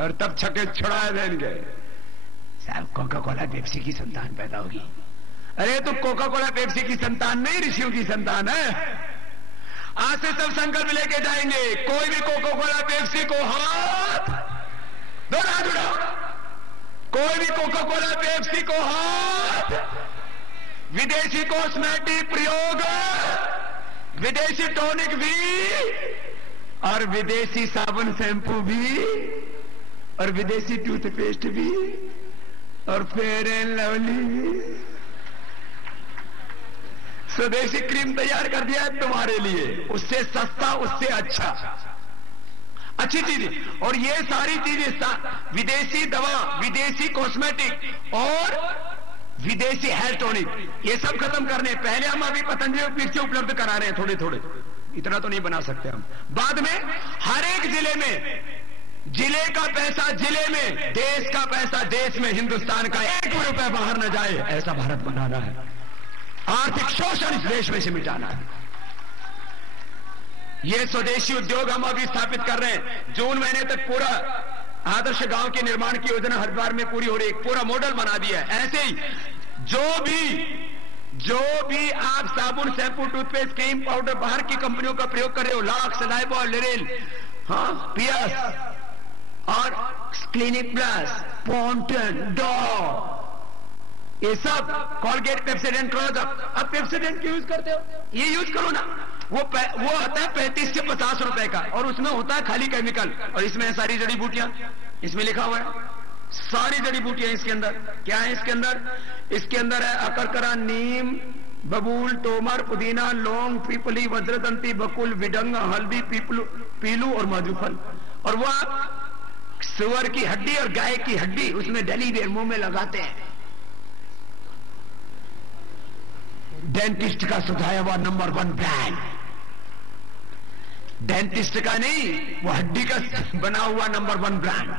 और तब छक्के छुड़ाए थे इनके। साहब कोका कोला पेप्सी की संतान पैदा होगी। अरे तो कोका कोला पेप्सी की संतान नहीं, ऋषियों की संतान है। आज से सब संकल्प लेके जाएंगे, कोई भी कोका कोला पेप्सी को हाथ दोहरा जुड़ा, कोई भी कोका कोला पेप्सी को हाथ, विदेशी कॉस्मेटिक प्रयोग, विदेशी टॉनिक भी और विदेशी साबुन शैम्पू भी और विदेशी टूथपेस्ट भी और फेयर एंड लवली भी, स्वदेशी क्रीम तैयार कर दिया है तुम्हारे लिए, उससे सस्ता, उससे अच्छा, अच्छी चीजें। और ये सारी चीजें, विदेशी दवा, विदेशी कॉस्मेटिक और विदेशी हेयर टॉनिक, ये सब खत्म करने। पहले हम अभी पतंजलि उपयोग से उपलब्ध करा रहे हैं थोड़े थोड़े, इतना तो नहीं बना सकते हम। बाद में हर एक जिले में, जिले का पैसा जिले में, देश का पैसा देश में, हिंदुस्तान का 1 रुपया बाहर न जाए, ऐसा भारत बनाना है। आर्थिक शोषण इस देश में से मिटाना है। ये स्वदेशी उद्योग हम अभी स्थापित कर रहे हैं। जून महीने तक पूरा आदर्श गांव के निर्माण की योजना हरिद्वार में पूरी हो रही है, पूरा मॉडल बना दिया है। ऐसे ही जो भी आप साबुन, शैम्पू, टूथपेस्ट, क्रीम, पाउडर बाहर की कंपनियों का प्रयोग कर रहे हो, लॉक्स, लाइबॉल, लिरिल, हाँ, पियर्स और क्लिनिक प्लस, पॉन्टन, डॉ, ये सब, कॉलगेट, पेप्सोडेंट, क्लोजअप। अब पेप्सोडेंट क्यों यूज करते हो? ये यूज करो ना, वो आता है 35 से 50 रुपए का, और उसमें होता है खाली केमिकल, और इसमें सारी जड़ी बूटियां, इसमें लिखा हुआ है सारी जड़ी बूटियां इसके अंदर। क्या है इसके अंदर? इसके अंदर है अकरकरा, नीम, बबूल, तोमर, पुदीना, लौंग, पीपली, वज्रदंती, बकुल, विडंग, हल्दी, पीलू और मधुफल। और वो आप सुअर की हड्डी और गाय की हड्डी उसमें डली हुई मुंह में लगाते हैं। डेंटिस्ट का सुझाया हुआ नंबर 1 ब्रांड, डेंटिस्ट का नहीं, वो हड्डी का बना हुआ नंबर 1 ब्रांड।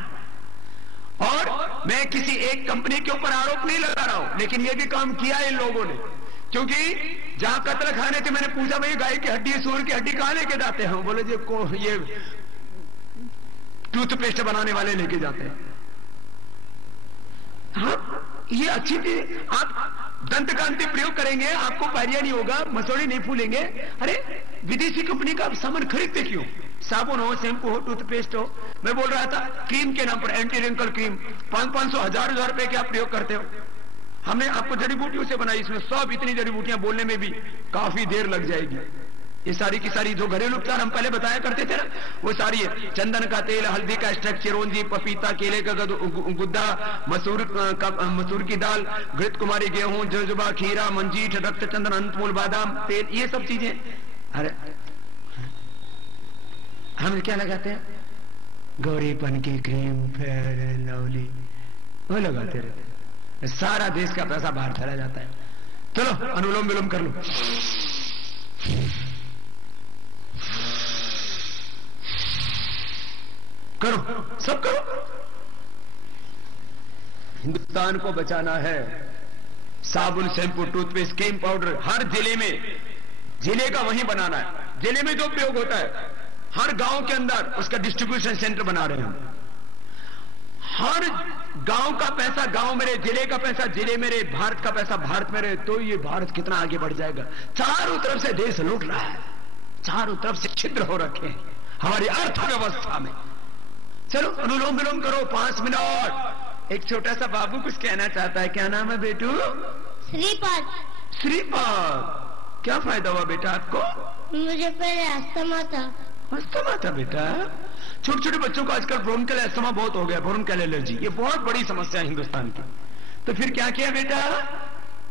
और मैं किसी एक कंपनी के ऊपर आरोप नहीं लगा रहा हूं, लेकिन ये भी काम किया इन लोगों ने, क्योंकि जहां कतल खाने थे मैंने पूछा भाई गाय की हड्डी, सूअर की हड्डी कहां लेके जाते हैं? बोले जी को ये टूथपेस्ट बनाने वाले लेके जाते हैं। हाँ, ये अच्छी थी। आप दंत कांति प्रयोग करेंगे, आपको पायरिया नहीं होगा, मसोड़े नहीं फूलेंगे। अरे विदेशी कंपनी का आप सामान खरीदते क्यों? साबुन हो, शैम्पू हो, टूथपेस्ट हो। मैं बोल रहा था क्रीम के नाम पर, एंटी रिंकल क्रीम 500-500, 1000 रुपए के आप प्रयोग करते हो। हमने आपको जड़ी बूटियों से बनाई, इसमें सब इतनी जड़ी बूटियां बोलने में भी काफी देर लग जाएगी। ये सारी की सारी जो घरेलू उपचार हम पहले बताया करते थे ना, वो सारी है। चंदन का तेल, हल्दी का स्टक, चिरौंजी, पपीता, केले का गुद्दा, मसूर की दाल, घृत कुमारी, गेहूं, जजुबा, खीरा, मंजीठ, रक्त चंदन, अनंतमूल, बादाम तेल, ये सब चीजें। अरे हम क्या लगाते हैं? गौरीपन की क्रीम, फेयर एंड लवली, वो लगाते रहते। सारा देश का पैसा बाहर चला जाता है। चलो अनुलोम विलोम कर लो। करो, सब करो। हिंदुस्तान को बचाना है। साबुन, शैम्पू, टूथपेस्ट, क्रीम, पाउडर हर जिले में, जिले का वहीं बनाना है। जिले में जो प्रयोग होता है हर गांव के अंदर उसका डिस्ट्रीब्यूशन सेंटर बना रहे हैं। हर गांव का पैसा गांव में रहे, जिले का पैसा जिले में रहे, भारत का पैसा भारत में रहे, तो ये भारत कितना आगे बढ़ जाएगा। चारों तरफ से देश लूट रहा है, चारों तरफ से छिद्र हो रखे हैं हमारी अर्थव्यवस्था में। चलो अनुलोम विलोम करो 5 मिनट। एक छोटा सा बाबू कुछ कहना चाहता है। क्या नाम है बेटू? श्रीपाद। श्रीपाद, क्या फायदा हुआ बेटा आपको? मुझे पहले अस्थमा था। अस्थमा था बेटा? छोटे छोटे बच्चों को आजकल ब्रोंकल अस्थमा बहुत हो गया, ब्रोंकल एलर्जी, ये बहुत बड़ी समस्या है हिंदुस्तान की। तो फिर क्या किया बेटा?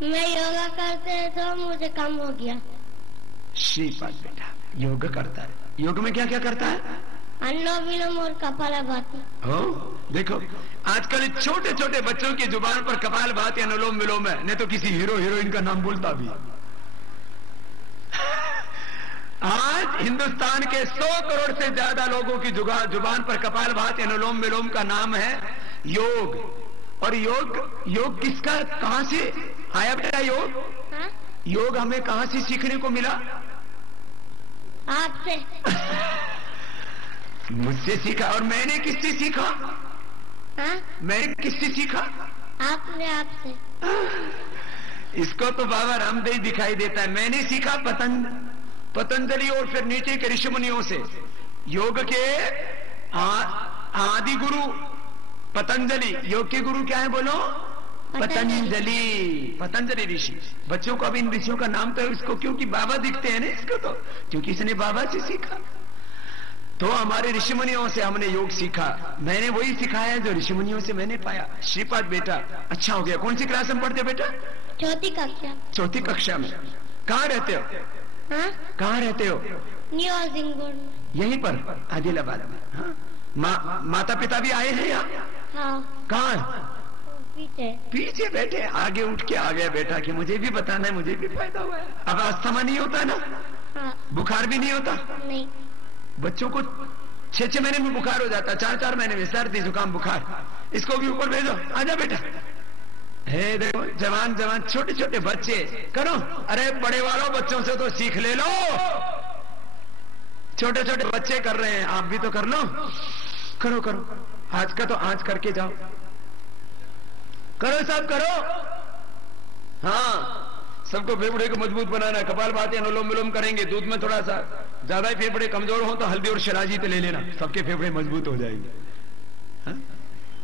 मैं योगा करते तो मुझे कम हो गया। श्रीपाद बेटा योग करता है। योग में क्या क्या करता है? अनुलोम विलोम और कपालभाति। हो देखो आजकल छोटे छोटे बच्चों की जुबान पर कपालभाति, अनुलोम विलोम है, नहीं तो किसी हीरो हीरोइन का नाम बोलता भी। आज हिंदुस्तान के 100 करोड़ से ज्यादा लोगों की जुबान पर कपालभाति, अनुलोम विलोम का नाम है योग। और योग किसका, कहां से आया बेटा योग? हाँ? योग हमें कहां से सीखने को मिला? आपसे। मुझसे सीखा। और मैंने किससे सीखा? हाँ? मैंने किससे सीखा? आपने आपसे। इसको तो बाबा रामदेव दिखाई देता है। मैंने सीखा पतंजलि और फिर नीचे के ऋषि मुनियों से। योग के आदि गुरु पतंजलि। योग के गुरु क्या है बोलो? पतंजलि ऋषि। बच्चों को अभी इन ऋषियों का नाम तो है इसको, क्योंकि बाबा दिखते हैं ना इसको, तो क्योंकि इसने बाबा से सीखा। तो हमारे ऋषि मुनियों से हमने योग सीखा। मैंने वही सिखाया जो ऋषि मुनियों से मैंने पाया। श्रीपाद बेटा अच्छा हो गया। कौन सी क्लास में पढ़ते हो बेटा? चौथी कक्षा। चौथी कक्षा में। कहाँ रहते हो? हाँ? कहाँ रहते हो? न्यू हाउसिंग बोर्ड में। यहीं पर आदिलाबाद में। हाँ? माता पिता भी आए हैं यहाँ? हाँ। कहाँ? पीछे बैठे। आगे उठ के आ गया बेटा कि मुझे भी बताना है, मुझे भी फायदा हुआ है। अब अस्थमा नहीं होता ना? हाँ। बुखार भी नहीं होता? नहीं। बच्चों को 6-6 महीने में बुखार हो जाता, 4-4 महीने में सर्दी जुकाम बुखार। इसको भी ऊपर भेजो, आजा बेटा। हे देखो जवान छोटे छोटे बच्चे करो। अरे बड़े वालों बच्चों से तो सीख ले लो, छोटे छोटे बच्चे कर रहे हैं, आप भी तो कर लो। करो आज का तो आज करके जाओ, करो साहब करो। हाँ, सबको फेफड़े को मजबूत बनाना है। कपालभाति अनुलोम विलोम करेंगे, दूध में थोड़ा सा ज्यादा ही फेफड़े कमजोर हो तो हल्दी और शिराजी तो ले लेना, सबके फेफड़े मजबूत हो जाएंगे। हाँ?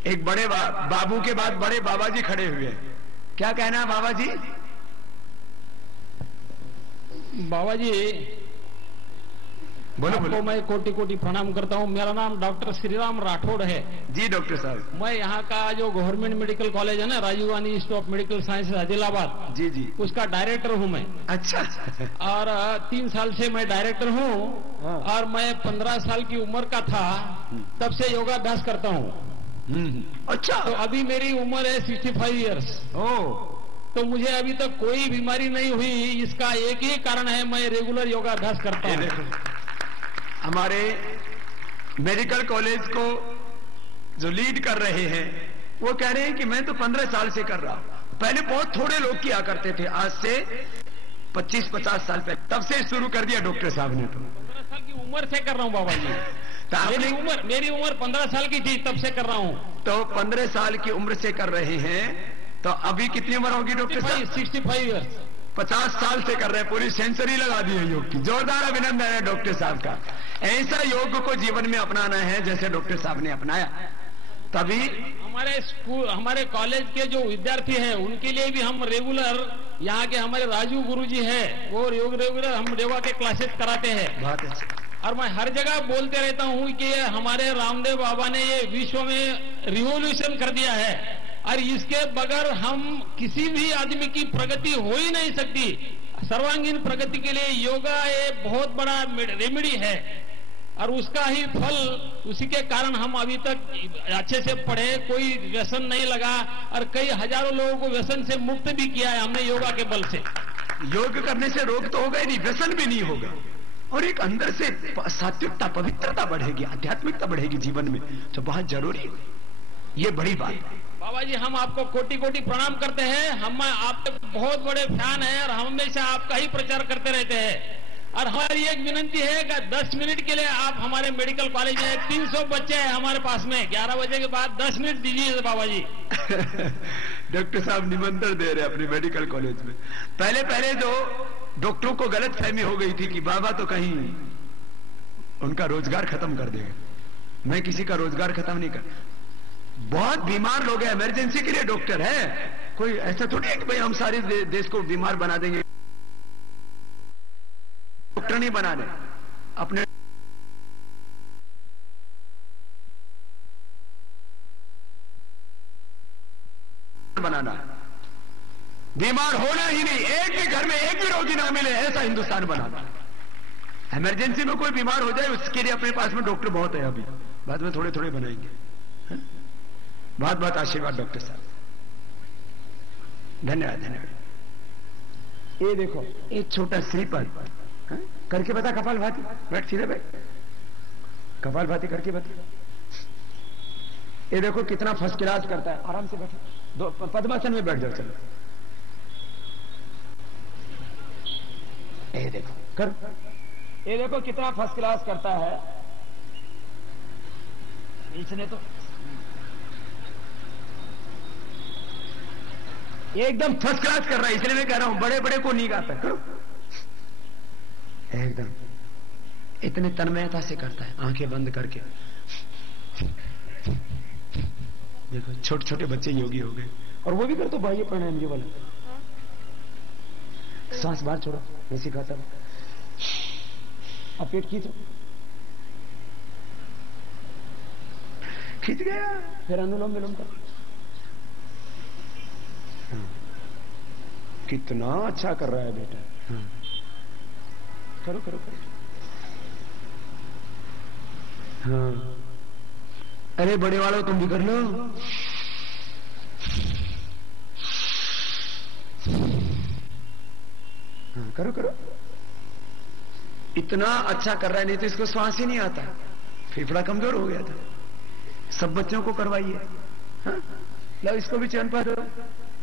एक बड़े बाबू के बाद बड़े बाबा जी खड़े हुए हैं। क्या कहना है बाबा जी? बाबा जी बोलो आपको बोलो। मैं कोटि कोटि प्रणाम करता हूँ। मेरा नाम डॉक्टर श्रीराम राठौड़ है। जी डॉक्टर साहब। मैं यहाँ का जो गवर्नमेंट मेडिकल कॉलेज है ना, Rajiv Gandhi institute of medical science Adilabad, ji ji. उसका डायरेक्टर हूँ मैं। अच्छा। और 3 साल से मैं डायरेक्टर हूँ। हाँ। और मैं 15 साल की उम्र का था तब से योगाभ्यास करता हूँ। अच्छा। तो अभी मेरी उम्र है 65 ईयर्स। ओ, तो मुझे अभी तक कोई बीमारी नहीं हुई। इसका एक ही कारण है, मैं रेगुलर योगाभ्यास करता ये हूँ। देखो, हमारे मेडिकल कॉलेज को जो लीड कर रहे हैं वो कह रहे हैं कि मैं तो 15 साल से कर रहा हूं। पहले बहुत थोड़े लोग किया करते थे, आज से 25-50 साल पहले, तब से शुरू कर दिया डॉक्टर साहब ने। तो 15 साल की उम्र से कर रहा हूँ बाबा जी। तो मेरी उम्र 15 साल की थी, तब से कर रहा हूँ। तो 15 साल की उम्र से कर रहे हैं, तो अभी कितनी उम्र होगी डॉक्टर साहब? 65 ईयर्स। 50 साल से कर रहे हैं, पूरी सेंचुरी लगा दी है योग की। जोरदार अभिनंदन है डॉक्टर साहब का। ऐसा योग को जीवन में अपनाना है जैसे डॉक्टर साहब ने अपनाया। तभी हमारे स्कूल, हमारे कॉलेज के जो विद्यार्थी हैं उनके लिए भी हम रेगुलर, यहाँ के हमारे राजू गुरुजी हैं, वो रेगुलर हम योगा के क्लासेस कराते हैं। बहुत अच्छा। और मैं हर जगह बोलते रहता हूँ कि हमारे रामदेव बाबा ने ये विश्व में रिवॉल्यूशन कर दिया है, और इसके बगैर हम किसी भी आदमी की प्रगति हो ही नहीं सकती। सर्वांगीण प्रगति के लिए योगा एक बहुत बड़ा रेमेडी है, और उसका ही फल, उसी के कारण हम अभी तक अच्छे से पढ़े, कोई व्यसन नहीं लगा, और कई हजारों लोगों को व्यसन से मुक्त भी किया है हमने योगा के बल से। योग करने से रोग तो होगा ही नहीं, व्यसन भी नहीं होगा, और एक अंदर से सात्विकता, पवित्रता बढ़ेगी, आध्यात्मिकता बढ़ेगी जीवन में, तो बहुत जरूरी है। ये बड़ी बात है। बाबा जी, हम आपको कोटि कोटि प्रणाम करते हैं। हम आपके बहुत बड़े फैन हैं और हम हमेशा आपका ही प्रचार करते रहते हैं। और हमारी एक विनंती है कि 10 मिनट के लिए आप हमारे मेडिकल कॉलेज में, 300 बच्चे हैं हमारे पास में, 11 बजे के बाद 10 मिनट दीजिए बाबा जी। डॉक्टर साहब निमंत्रण दे रहे हैं अपने मेडिकल कॉलेज में। पहले जो डॉक्टरों को गलत फहमी हो गई थी कि बाबा तो कहीं उनका रोजगार खत्म कर देगा। मैं किसी का रोजगार खत्म नहीं कर। बहुत बीमार लोग हैं, इमरजेंसी के लिए डॉक्टर है। कोई ऐसा थोड़ी है कि भाई हम सारे देश को बीमार बना देंगे। डॉक्टर नहीं बनाने, अपने बनाना, बीमार होना ही नहीं, एक भी घर में एक भी रोगी ना मिले, ऐसा हिंदुस्तान बनाना। इमरजेंसी में कोई बीमार हो जाए उसके लिए अपने पास में डॉक्टर बहुत है, अभी बाद में थोड़े थोड़े बनाएंगे। बहुत बहुत आशीर्वाद डॉक्टर साहब, धन्यवाद धन्यवाद। ये देखो, एक छोटा श्रीपद करके बता, कपालभाति, बैठ सीधे बैठ, कपालभाति करके बता। ये देखो कितना फर्स्ट क्लास करता है, आराम से बैठो, दो पद्मासन में बैठ जाओ, चलो। ये देखो कर, ये देखो कितना फर्स्ट क्लास करता है। इसने तो ये एकदम फर्स्ट क्लास कर रहा है, इसलिए मैं कह रहा हूं बड़े बड़े को नहीं गाता, करो एकदम इतने तन्मयता से करता है, आंखें बंद करके। देखो छोटे छोटे बच्चे योगी हो गए, और वो भी कर तो बाह्य प्राणायाम ये वाला, सांस बाहर छोड़ो, मैं सिखाता हूं। अब पेट खींचो, खींच गया, फिर अनुलोम विलोम करो। कितना अच्छा कर रहा है बेटा, करो करो करो। हाँ, अरे बड़े वालों तुम भी कर लो। हाँ, करो करो। इतना अच्छा कर रहा है, नहीं तो इसको श्वास ही नहीं आता, फेफड़ा कमजोर हो गया था। सब बच्चों को करवाइए। हाँ, लो इसको भी चैन पा दो।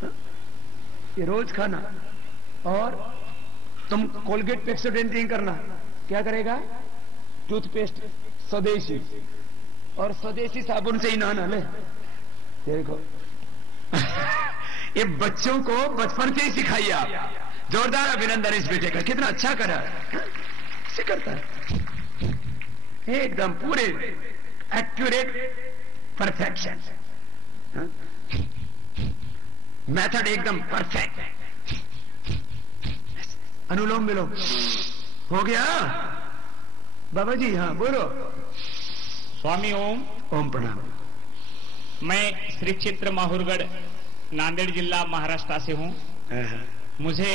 हाँ? ये रोज खाना, और तुम कोलगेट पेप्सोडेंट नहीं करना। क्या करेगा? टूथपेस्ट स्वदेशी, और स्वदेशी साबुन से ही नहाना ले। देखो ये बच्चों को बचपन से ही सिखाइए आप। जोरदार अभिनंदन इस बेटे का, कितना अच्छा करा ऐसे करता है एकदम पूरे एक्यूरेट परफेक्शन, मेथड एकदम परफेक्ट। अनुलोम विलोम हो गया बाबा जी? हाँ बोलो। स्वामी ओम। ओम प्रणाम। मैं श्री क्षेत्र माहुरगढ़ नांदेड़ जिला महाराष्ट्र से हूँ। मुझे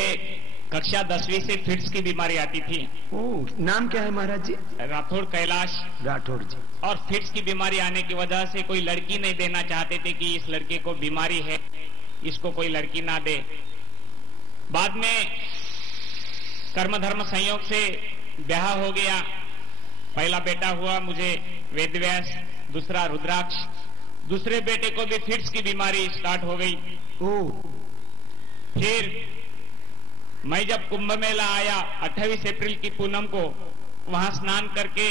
कक्षा 10वीं से फिट्स की बीमारी आती थी। ओह, नाम क्या है महाराज जी? राठौड़ कैलाश राठौड़ जी। और फिट्स की बीमारी आने की वजह से कोई लड़की नहीं देना चाहते थे कि इस लड़के को बीमारी है, इसको कोई लड़की ना दे। बाद में कर्म धर्म संयोग से ब्याह हो गया। पहला बेटा हुआ मुझे वेदव्यास, दूसरा रुद्राक्ष। दूसरे बेटे को भी फिट्स की बीमारी स्टार्ट हो गई। फिर मैं जब कुंभ मेला आया 28 अप्रैल की पूनम को, वहां स्नान करके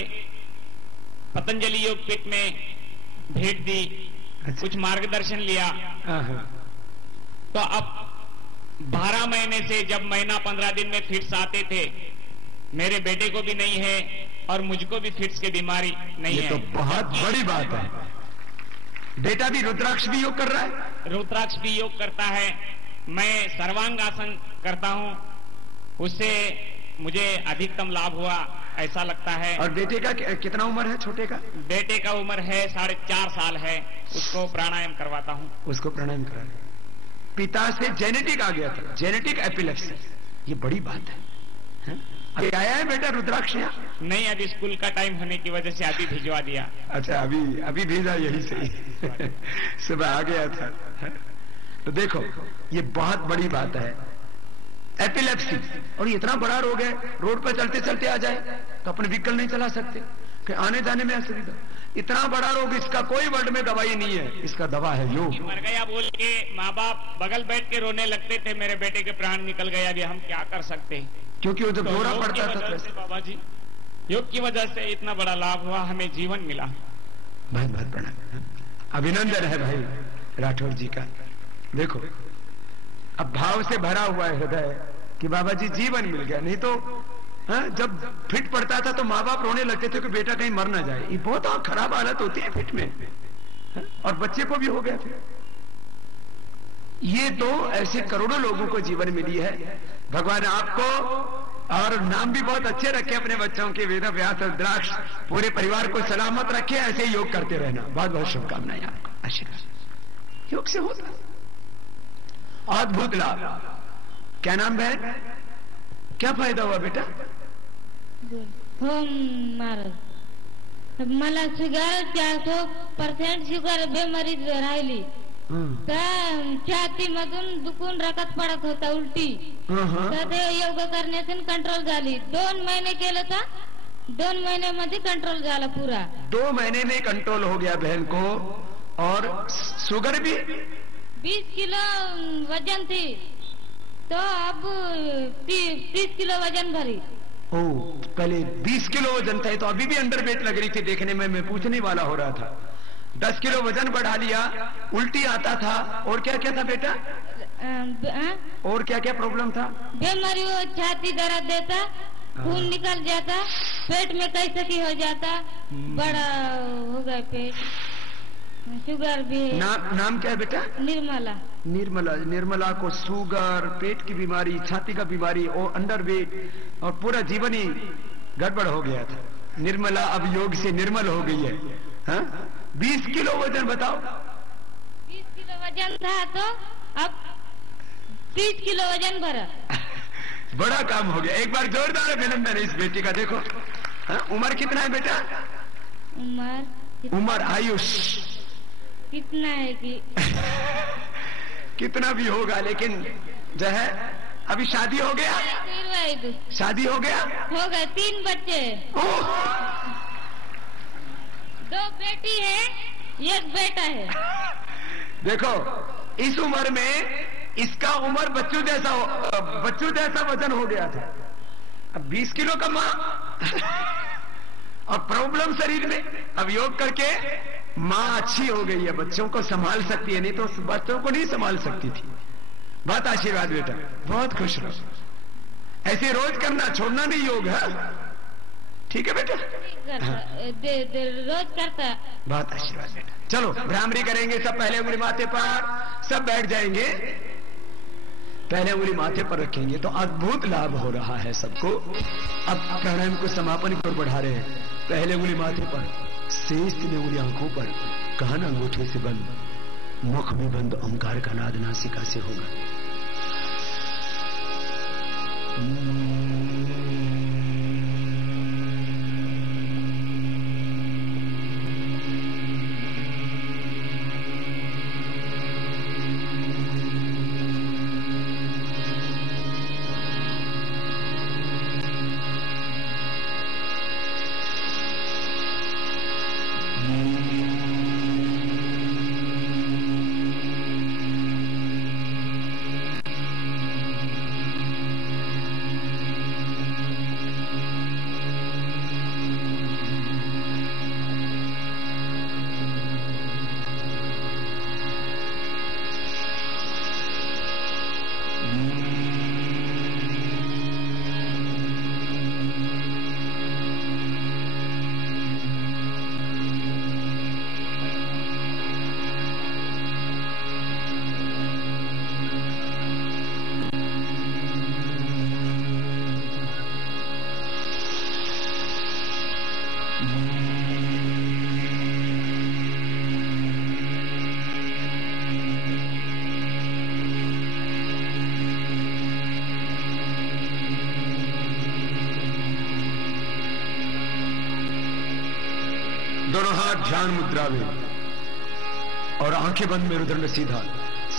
पतंजलि योग पीठ में भेंट दी, कुछ मार्गदर्शन लिया। तो अब 12 महीने से जब महीना 15 दिन में फिट्स आते थे, मेरे बेटे को भी नहीं है और मुझको भी फिट्स की बीमारी नहीं है। ये तो बहुत बड़ी बात है। बेटा भी रुद्राक्ष भी योग कर रहा है? रुद्राक्ष भी योग करता है। मैं सर्वांग आसन करता हूं, उससे मुझे अधिकतम लाभ हुआ ऐसा लगता है। और बेटे का कितना उम्र है? छोटे का? बेटे का उम्र है 4.5 साल है। उसको प्राणायाम करवाता हूं। उसको प्राणायाम करा। पिता से जेनेटिक आ गया था, जेनेटिक एपिलेप्सी। ये बड़ी बात है। अभी आया है बेटा रुद्राक्ष यहाँ? नहीं, अभी स्कूल का टाइम होने की वजह से अभी भिजवा दिया। अच्छा, अभी भेजा, यही सही। सुबह आ गया था। तो देखो ये बहुत बड़ी बात है, एपिलेप्सी। और इतना बड़ा रोग है, रोड पर चलते चलते आ जाए तो अपने व्हीकल नहीं चला सकते, कि आने जाने में असुविधा। इतना बड़ा रोग, इसका कोई वर्ल्ड में दवाई नहीं है, इसका दवा है योग। मर गया बोल के माँ बाप बगल बैठ के रोने लगते थे, मेरे बेटे के प्राण निकल गए। अभी हम क्या कर सकते हैं, क्योंकि वो जब दौरा पड़ता था। बाबा जी, योग की वजह से इतना बड़ा लाभ हुआ, हमें जीवन मिला। बहुत बहुत प्रणाम, अभिनंदन है भाई राठौर जी का। देखो अब भाव से भरा हुआ है हृदय कि बाबा जी जीवन मिल गया। नहीं तो जब फिट पड़ता था तो माँ बाप रोने लगते थे कि बेटा कहीं मर ना जाए। ये बहुत खराब हालत होती है फिट में, और बच्चे को भी हो गया फिर। ये तो ऐसे करोड़ों लोगों को जीवन मिली है। भगवान आपको और नाम भी बहुत अच्छे रखे अपने बच्चों के, वेद व्यास रुद्राक्ष। पूरे परिवार को सलामत रखे, ऐसे योग करते रहना। बहुत बहुत शुभकामनाएं आपको, आशीर्वाद। योग से होता अद्भुत लाभ। क्या नाम है? क्या फायदा हुआ बेटा? मला शुगर 400% शुगर बेमारी राहिली। छाती मधून दुखून रक्त पडत होता, उलटी। तर ते योग करण्यातून कंट्रोल झाली। 2 महिने केलं तर 2 महिन्यामध्ये कंट्रोल झाला पूरा। 2 महीने में कंट्रोल हो गया बहन को। और शुगर भी 20 किलो वजन थी, तो अब 30 किलो वजन भरी। पहले 20 किलो वजन था, तो अभी भी अंडर वेट लग रही थी देखने में। मैं पूछने वाला हो रहा था। 10 किलो वजन बढ़ा लिया, उल्टी आता था। और क्या क्या था बेटा? और क्या क्या प्रॉब्लम था? बीमारी हो, छाती दर्द देता, खून निकल जाता, पेट में कैसे की हो जाता, बड़ा हो गया पेट। शुगर भी है। नाम क्या है बेटा? निर्मला। निर्मला को शुगर, पेट की बीमारी, छाती का बीमारी और अंडर वेट, और पूरा जीवन ही गड़बड़ हो गया था। निर्मला अब योग से निर्मल हो गई है। 20 किलो वजन, बताओ। 20 किलो वजन था, तो अब 30 किलो वजन भरा। बड़ा काम हो गया। एक बार जोरदार अभिनंदन इस बेटी का। देखो उम्र कितना है बेटा? उम्र आयुष कितना है कि कितना भी होगा, लेकिन जो है अभी शादी हो गया? शादी हो गया? हो गए। 3 बच्चे, 2 बेटी है, 1 बेटा है। देखो इस उम्र में इसका उम्र बच्चों जैसा वजन हो गया था। अब 20 किलो का मां और प्रॉब्लम शरीर में। अब योग करके मां अच्छी हो गई है, बच्चों को संभाल सकती है, नहीं तो बच्चों को नहीं संभाल सकती थी। बहुत आशीर्वाद बेटा, बहुत खुश रहो। ऐसे रोज करना, छोड़ना नहीं योग है, ठीक है बेटा? रोज करता। बहुत आशीर्वाद बेटा। चलो भ्रामरी करेंगे सब। पहले उंगली माथे पर, सब बैठ जाएंगे। पहले उंगली माथे पर रखेंगे तो अद्भुत लाभ हो रहा है सबको। अब प्राणायाम को समापन की ओर बढ़ा रहे हैं। पहले उंगली माथे पर, शेष 3 उंगली आंखों पर, कान अंगूठे से बंद, मुख भी बंद। ओंकार का नाद नासिका से होगा। दोनों हाथ ध्यान मुद्रा में और आंखें बंद, मेरुदंड सीधा।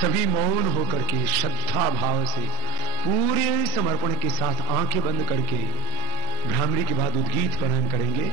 सभी मौन होकर के श्रद्धा भाव से पूरे समर्पण के साथ आंखें बंद करके भ्रामरी के बाद उद्गीत प्राणायाम करेंगे।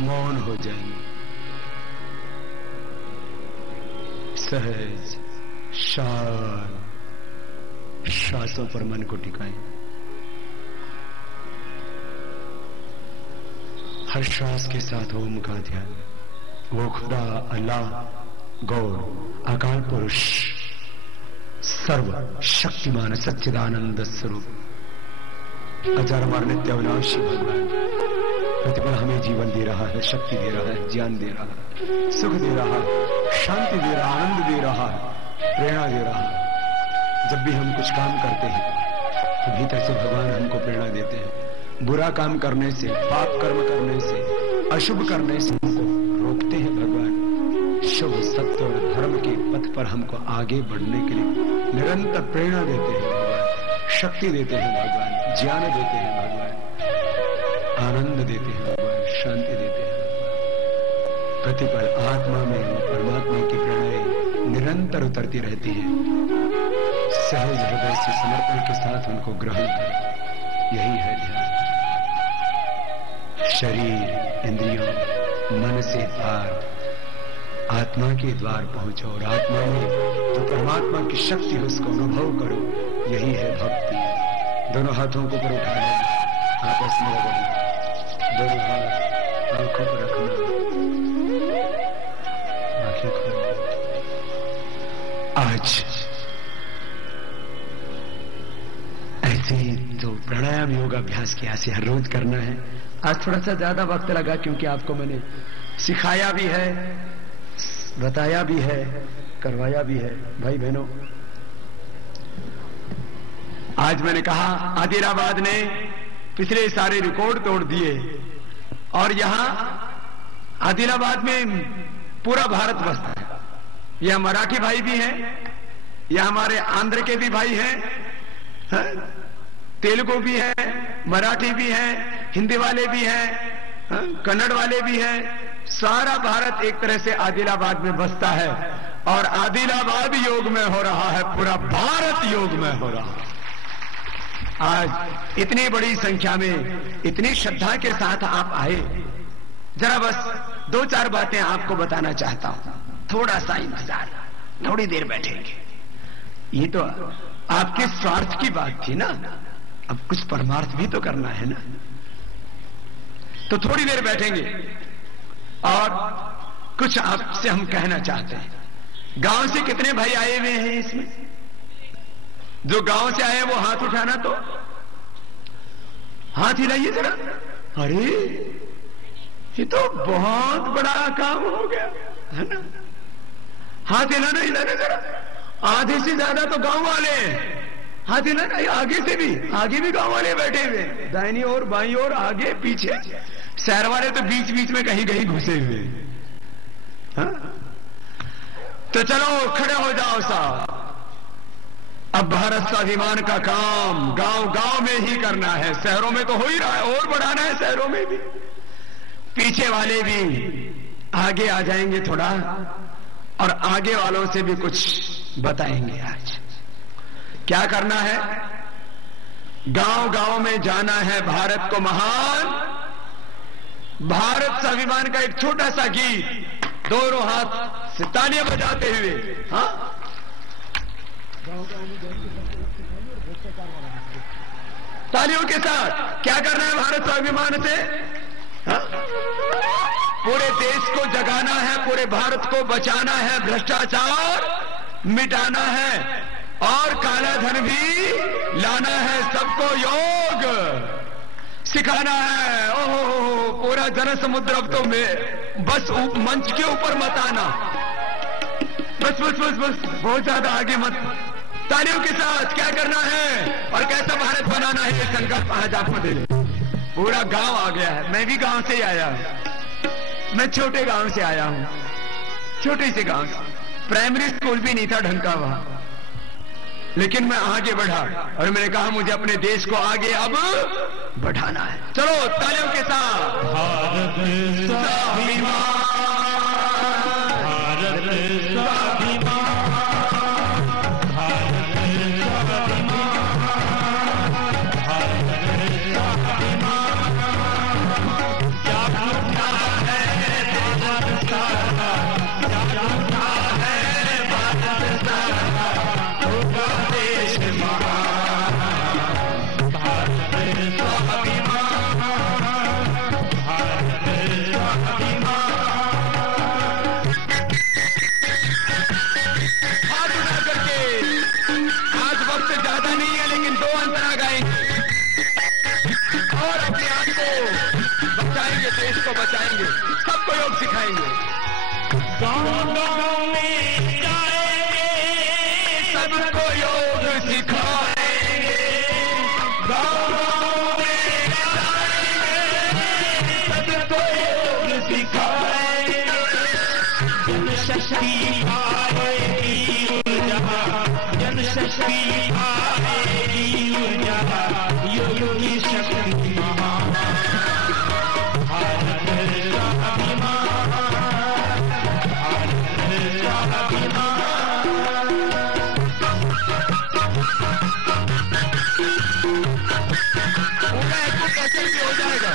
मौन हो जाएंगे, सहज शांत श्वासों पर मन को टिकाएं। हर श्वास के साथ ओम का ध्यान। वो खुदा, अल्लाह, गौर, अकाल पुरुष, सर्व शक्तिमान सच्चिदानंद स्वरूप, अजर नित्य अविनाशी भगवान प्रतिपल हमें जीवन दे रहा है, शक्ति दे रहा है, ज्ञान दे रहा है, सुख दे रहा है, शांति दे रहा है, आनंद दे रहा है, प्रेरणा दे रहा है। जब भी हम कुछ काम करते हैं तो भीतर से भगवान हमको प्रेरणा देते हैं। बुरा काम करने से, पाप कर्म करने से, अशुभ करने से हमको रोकते हैं भगवान। शुभ, सत्य और धर्म के पथ पर हमको आगे बढ़ने के लिए निरंतर प्रेरणा देते हैं भगवान, शक्ति देते हैं भगवान, ज्ञान देते हैं भगवान, आनंद देते हैं भगवान, शांति देते हैं भगवान। प्रतिपल आत्मा में वो परमात्मा की प्रेरणाएं निरंतर उतरती रहती है। सहज हृदय से समर्पण के साथ उनको ग्रहण करें, यही है ध्यान। शरीर इंद्रियों मन से पार आत्मा के द्वार पहुंचो और आत्मा में जो परमात्मा की शक्ति है उसको अनुभव करो, यही है भक्ति। दोनों हाथों को ऊपर उठा लें, आपस में रगड़ना, दोनों हाथ आंखों पर रखना, आंखें खोलो। आज ऐसे तो प्राणायाम योग अभ्यास किया से हर रोज करना है। आज थोड़ा सा ज्यादा वक्त लगा क्योंकि आपको मैंने सिखाया भी है, बताया भी है, करवाया भी है। भाई बहनों, आज मैंने कहा आदिलाबाद ने पिछले सारे रिकॉर्ड तोड़ दिए और यहां आदिलाबाद में पूरा भारत बसता है। यह मराठी भाई भी हैं, यह हमारे आंध्र के भी भाई हैं, तेलुगु भी है, मराठी भी है, हिंदी वाले भी हैं, कन्नड़ वाले भी हैं। सारा भारत एक तरह से आदिलाबाद में बसता है और आदिलाबाद योग में हो रहा है, पूरा भारत योग में हो रहा है। आज इतनी बड़ी संख्या में इतनी श्रद्धा के साथ आप आए, जरा बस दो चार बातें आपको बताना चाहता हूं। थोड़ा सा इंतजार, थोड़ी देर बैठेंगे। ये तो आपके स्वार्थ की बात थी ना, अब कुछ परमार्थ भी तो करना है ना, तो थोड़ी देर बैठेंगे और कुछ आपसे हम कहना चाहते हैं। गांव से कितने भाई आए हुए हैं इसमें? जो गांव से आए वो हाथ उठाना, तो हाथ हिलाइए जरा। अरे ये तो बहुत बड़ा काम हो गया है ना। हाथ हिलाना, हिलाना जरा। आधे से ज्यादा तो गांव वाले हैं। हाथ हिलाना, आगे भी गांव वाले बैठे हुए, दाहिनी ओर बाईं ओर आगे पीछे। शहर वाले तो बीच बीच में कहीं कहीं घुसे हुए। तो चलो खड़े हो जाओ साहब। अब भारत स्वाभिमान का काम गांव गांव में ही करना है। शहरों में तो हो ही रहा है, और बढ़ाना है शहरों में भी। पीछे वाले भी आगे आ जाएंगे थोड़ा, और आगे वालों से भी कुछ बताएंगे। आज क्या करना है? गांव गांव में जाना है। भारत को महान, भारत स्वाभिमान का एक छोटा सा गीत, दोनों हाथ से तालियां बजाते हुए। हाँ, तालियों के साथ क्या करना है भारत स्वाभिमान से? हाँ? पूरे देश को जगाना है, पूरे भारत को बचाना है, भ्रष्टाचार मिटाना है और काला धन भी लाना है। सबको योग सिखाना है। ओहो, पूरा जन समुद्र अब तो में बस मंच के ऊपर मत आना। बस बस बस बस, बहुत ज्यादा आगे मत। तालियों के साथ क्या करना है और कैसा भारत बनाना है, ये संकल्प आज आपको दे दे। पूरा गांव आ गया है। मैं भी गांव से आया हूं। मैं छोटे गांव से आया हूं, छोटे से गांव से। प्राइमरी स्कूल भी नहीं था ढंग का वहां, लेकिन मैं आगे बढ़ा और मैंने कहा मुझे अपने देश को आगे अब बढ़ाना है। चलो तालियों के साथ। भारत स्वाभिमान, भारत स्वाभिमान, देश को बचाएंगे, सबको योग सिखाएंगे। गांव गांव में जाएंगे, सबको योग सिखाएंगे। गांव गांव में जाएंगे, सबको योग सिखाएंगे। शक्ति आएगी शक्ति आएगी ऊर्जा योग की शक्ति महान भारत स्वाभिमान भारत स्वाभिमान कैसे भी हो जाएगा।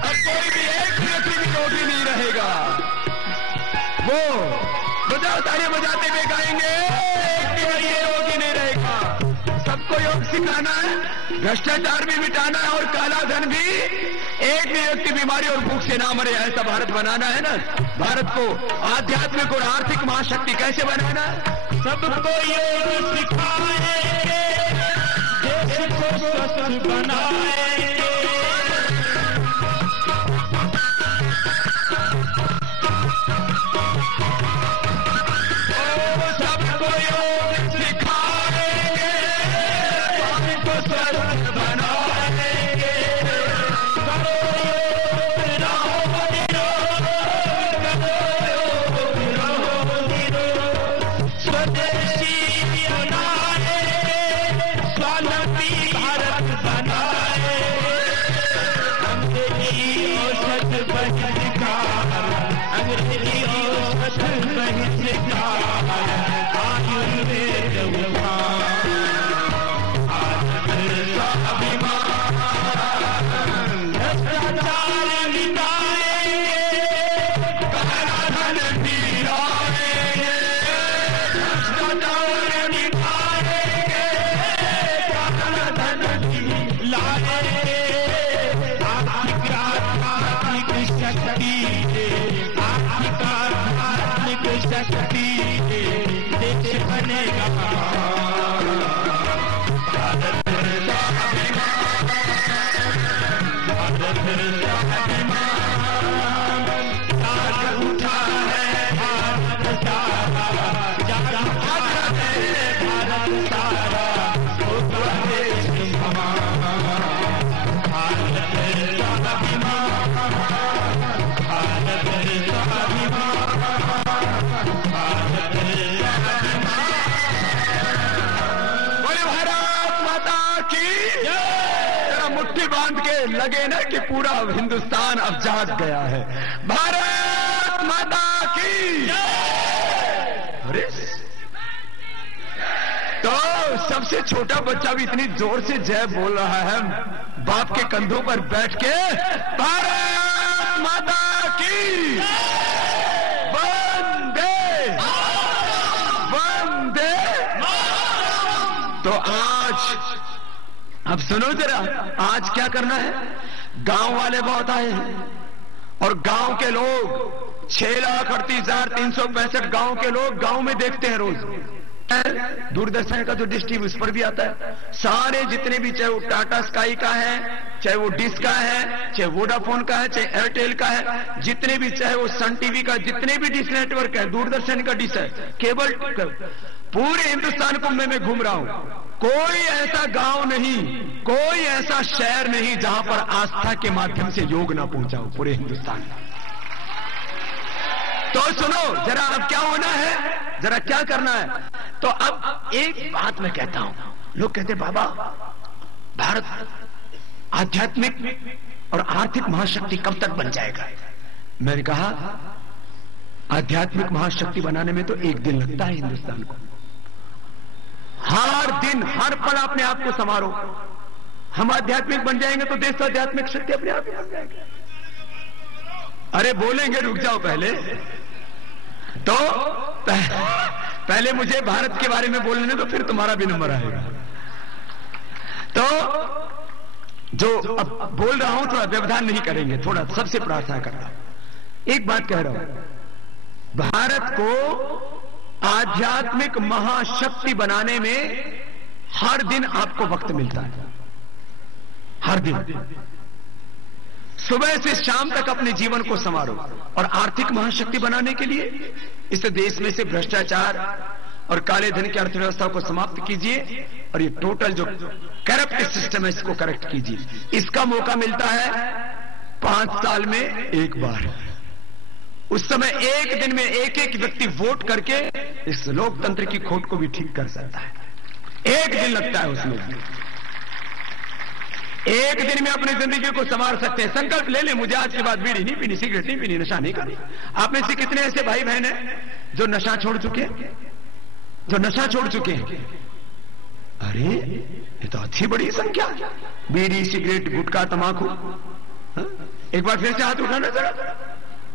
अब कोई भी एक व्यक्ति भी रोगी नहीं रहेगा। वो बजाओ तालियां बजाते हुए गाएंगे, एक भी व्यक्ति रोगी नहीं रहेगा। सबको योग सिखाना है, भ्रष्टाचार भी मिटाना है और काला धन भी। एक भी व्यक्ति बीमारी और भूख से ना मरे, ऐसा भारत बनाना है ना। भारत को आध्यात्मिक और आर्थिक महाशक्ति कैसे बनाना है? सबको योग सिखाएंगे, देश को स्वस्थ बनाएंगे। सबको योग सिखाएंगे, देश को स्वस्थ बनाएंगे। करो योग, रहो निरोग, करो योग, रहो निरोग। स्वदेशी बनाए, स्वावलंबी भारत बनाए। अंग्रेजी औषध बहिष्कार, अंग्रेजी औषध बहिष्कार, आयुर्वेद उपाय, भारत स्वाभिमान। भ्रष्टाचार मिटाएंगे, काला धन भी आएंगे, भ्रष्टाचार मिटाएंगे, काला धन भी लाएंगे। आर्थिक शक्ति, आर्थिक शक्ति, देश बनेगा भारत स्वाभिमान, भारत स्वाभिमान। जाग उठा है भारत सारा, जाग उठा है भारत सारा, होगा देश महान। भारत स्वाभिमान, भारत स्वाभिमान, भारत स्वाभिमान। बोले भारत माता की जरा मुट्ठी बांध के लगे ना कि पूरा हिंदुस्तान अब जाग गया है। भारत माता की। अरे तो सबसे छोटा बच्चा भी इतनी जोर से जय बोल रहा है बाप के कंधों पर बैठ के, भारत माता की। वंदे वंदे। तो आज अब सुनो जरा, आज क्या करना है। गांव वाले बहुत आए हैं और गांव के लोग 6,38,365 गांव के लोग गांव में देखते हैं रोज। दूरदर्शन का जो डिश टीवी उस पर भी आता है। सारे जितने भी, चाहे वो टाटा स्काई का है, चाहे वो डिश का है, चाहे वोडाफोन का है, चाहे एयरटेल का है, जितने भी, चाहे वो सन टीवी का, जितने भी डिश नेटवर्क है, दूरदर्शन का डिश है, केबल, पूरे हिंदुस्तान को मैं घूम रहा हूं। कोई ऐसा गांव नहीं, कोई ऐसा शहर नहीं जहां पर आस्था के माध्यम से योग ना पहुंचा हो पूरे हिंदुस्तान में। तो सुनो जरा, अब क्या होना है, जरा क्या करना है। तो अब एक बात मैं कहता हूं, लोग कहते बाबा भारत आध्यात्मिक और आर्थिक महाशक्ति कब तक बन जाएगा। मैंने कहा आध्यात्मिक महाशक्ति बनाने में तो एक दिन लगता है हिंदुस्तान को। हर दिन हर पल अपने आप को संवारो। हम आध्यात्मिक बन जाएंगे तो देश का आध्यात्मिक शक्ति अपने आप ही बन जाएगी। अरे बोलेंगे, रुक जाओ पहले। तो पहले मुझे भारत के बारे में बोलने दो, फिर तुम्हारा भी नंबर आएगा। तो जो अब बोल रहा हूं थोड़ा व्यवधान नहीं करेंगे, थोड़ा सबसे प्रार्थना कर रहा हूं। एक बात कह रहा हूं, भारत को आध्यात्मिक महाशक्ति बनाने में हर दिन आपको वक्त मिलता है। हर दिन सुबह से शाम तक अपने जीवन को संवारो और आर्थिक महाशक्ति बनाने के लिए इस देश में से भ्रष्टाचार और काले धन की अर्थव्यवस्था को समाप्त कीजिए और ये टोटल जो करप्ट सिस्टम है इसको करेक्ट कीजिए। इसका मौका मिलता है 5 साल में एक बार। उस समय एक दिन में एक एक व्यक्ति वोट करके इस लोकतंत्र की खोट को भी ठीक कर सकता है। एक दिन लगता है उसमें, एक दिन में अपनी जिंदगी को संवार सकते हैं। संकल्प ले ले, मुझे आज के बाद बीड़ी नहीं पीनी, सिगरेट नहीं पीनी, नशा नहीं करनी। आप में से कितने ऐसे भाई बहन हैं जो नशा छोड़ चुके हैं, जो नशा छोड़ चुके हैं? अरे ये तो अच्छी बड़ी संख्या, बीड़ी, सिगरेट, गुटखा, तंबाकू। एक बार फिर से हाथ उठाना जरा।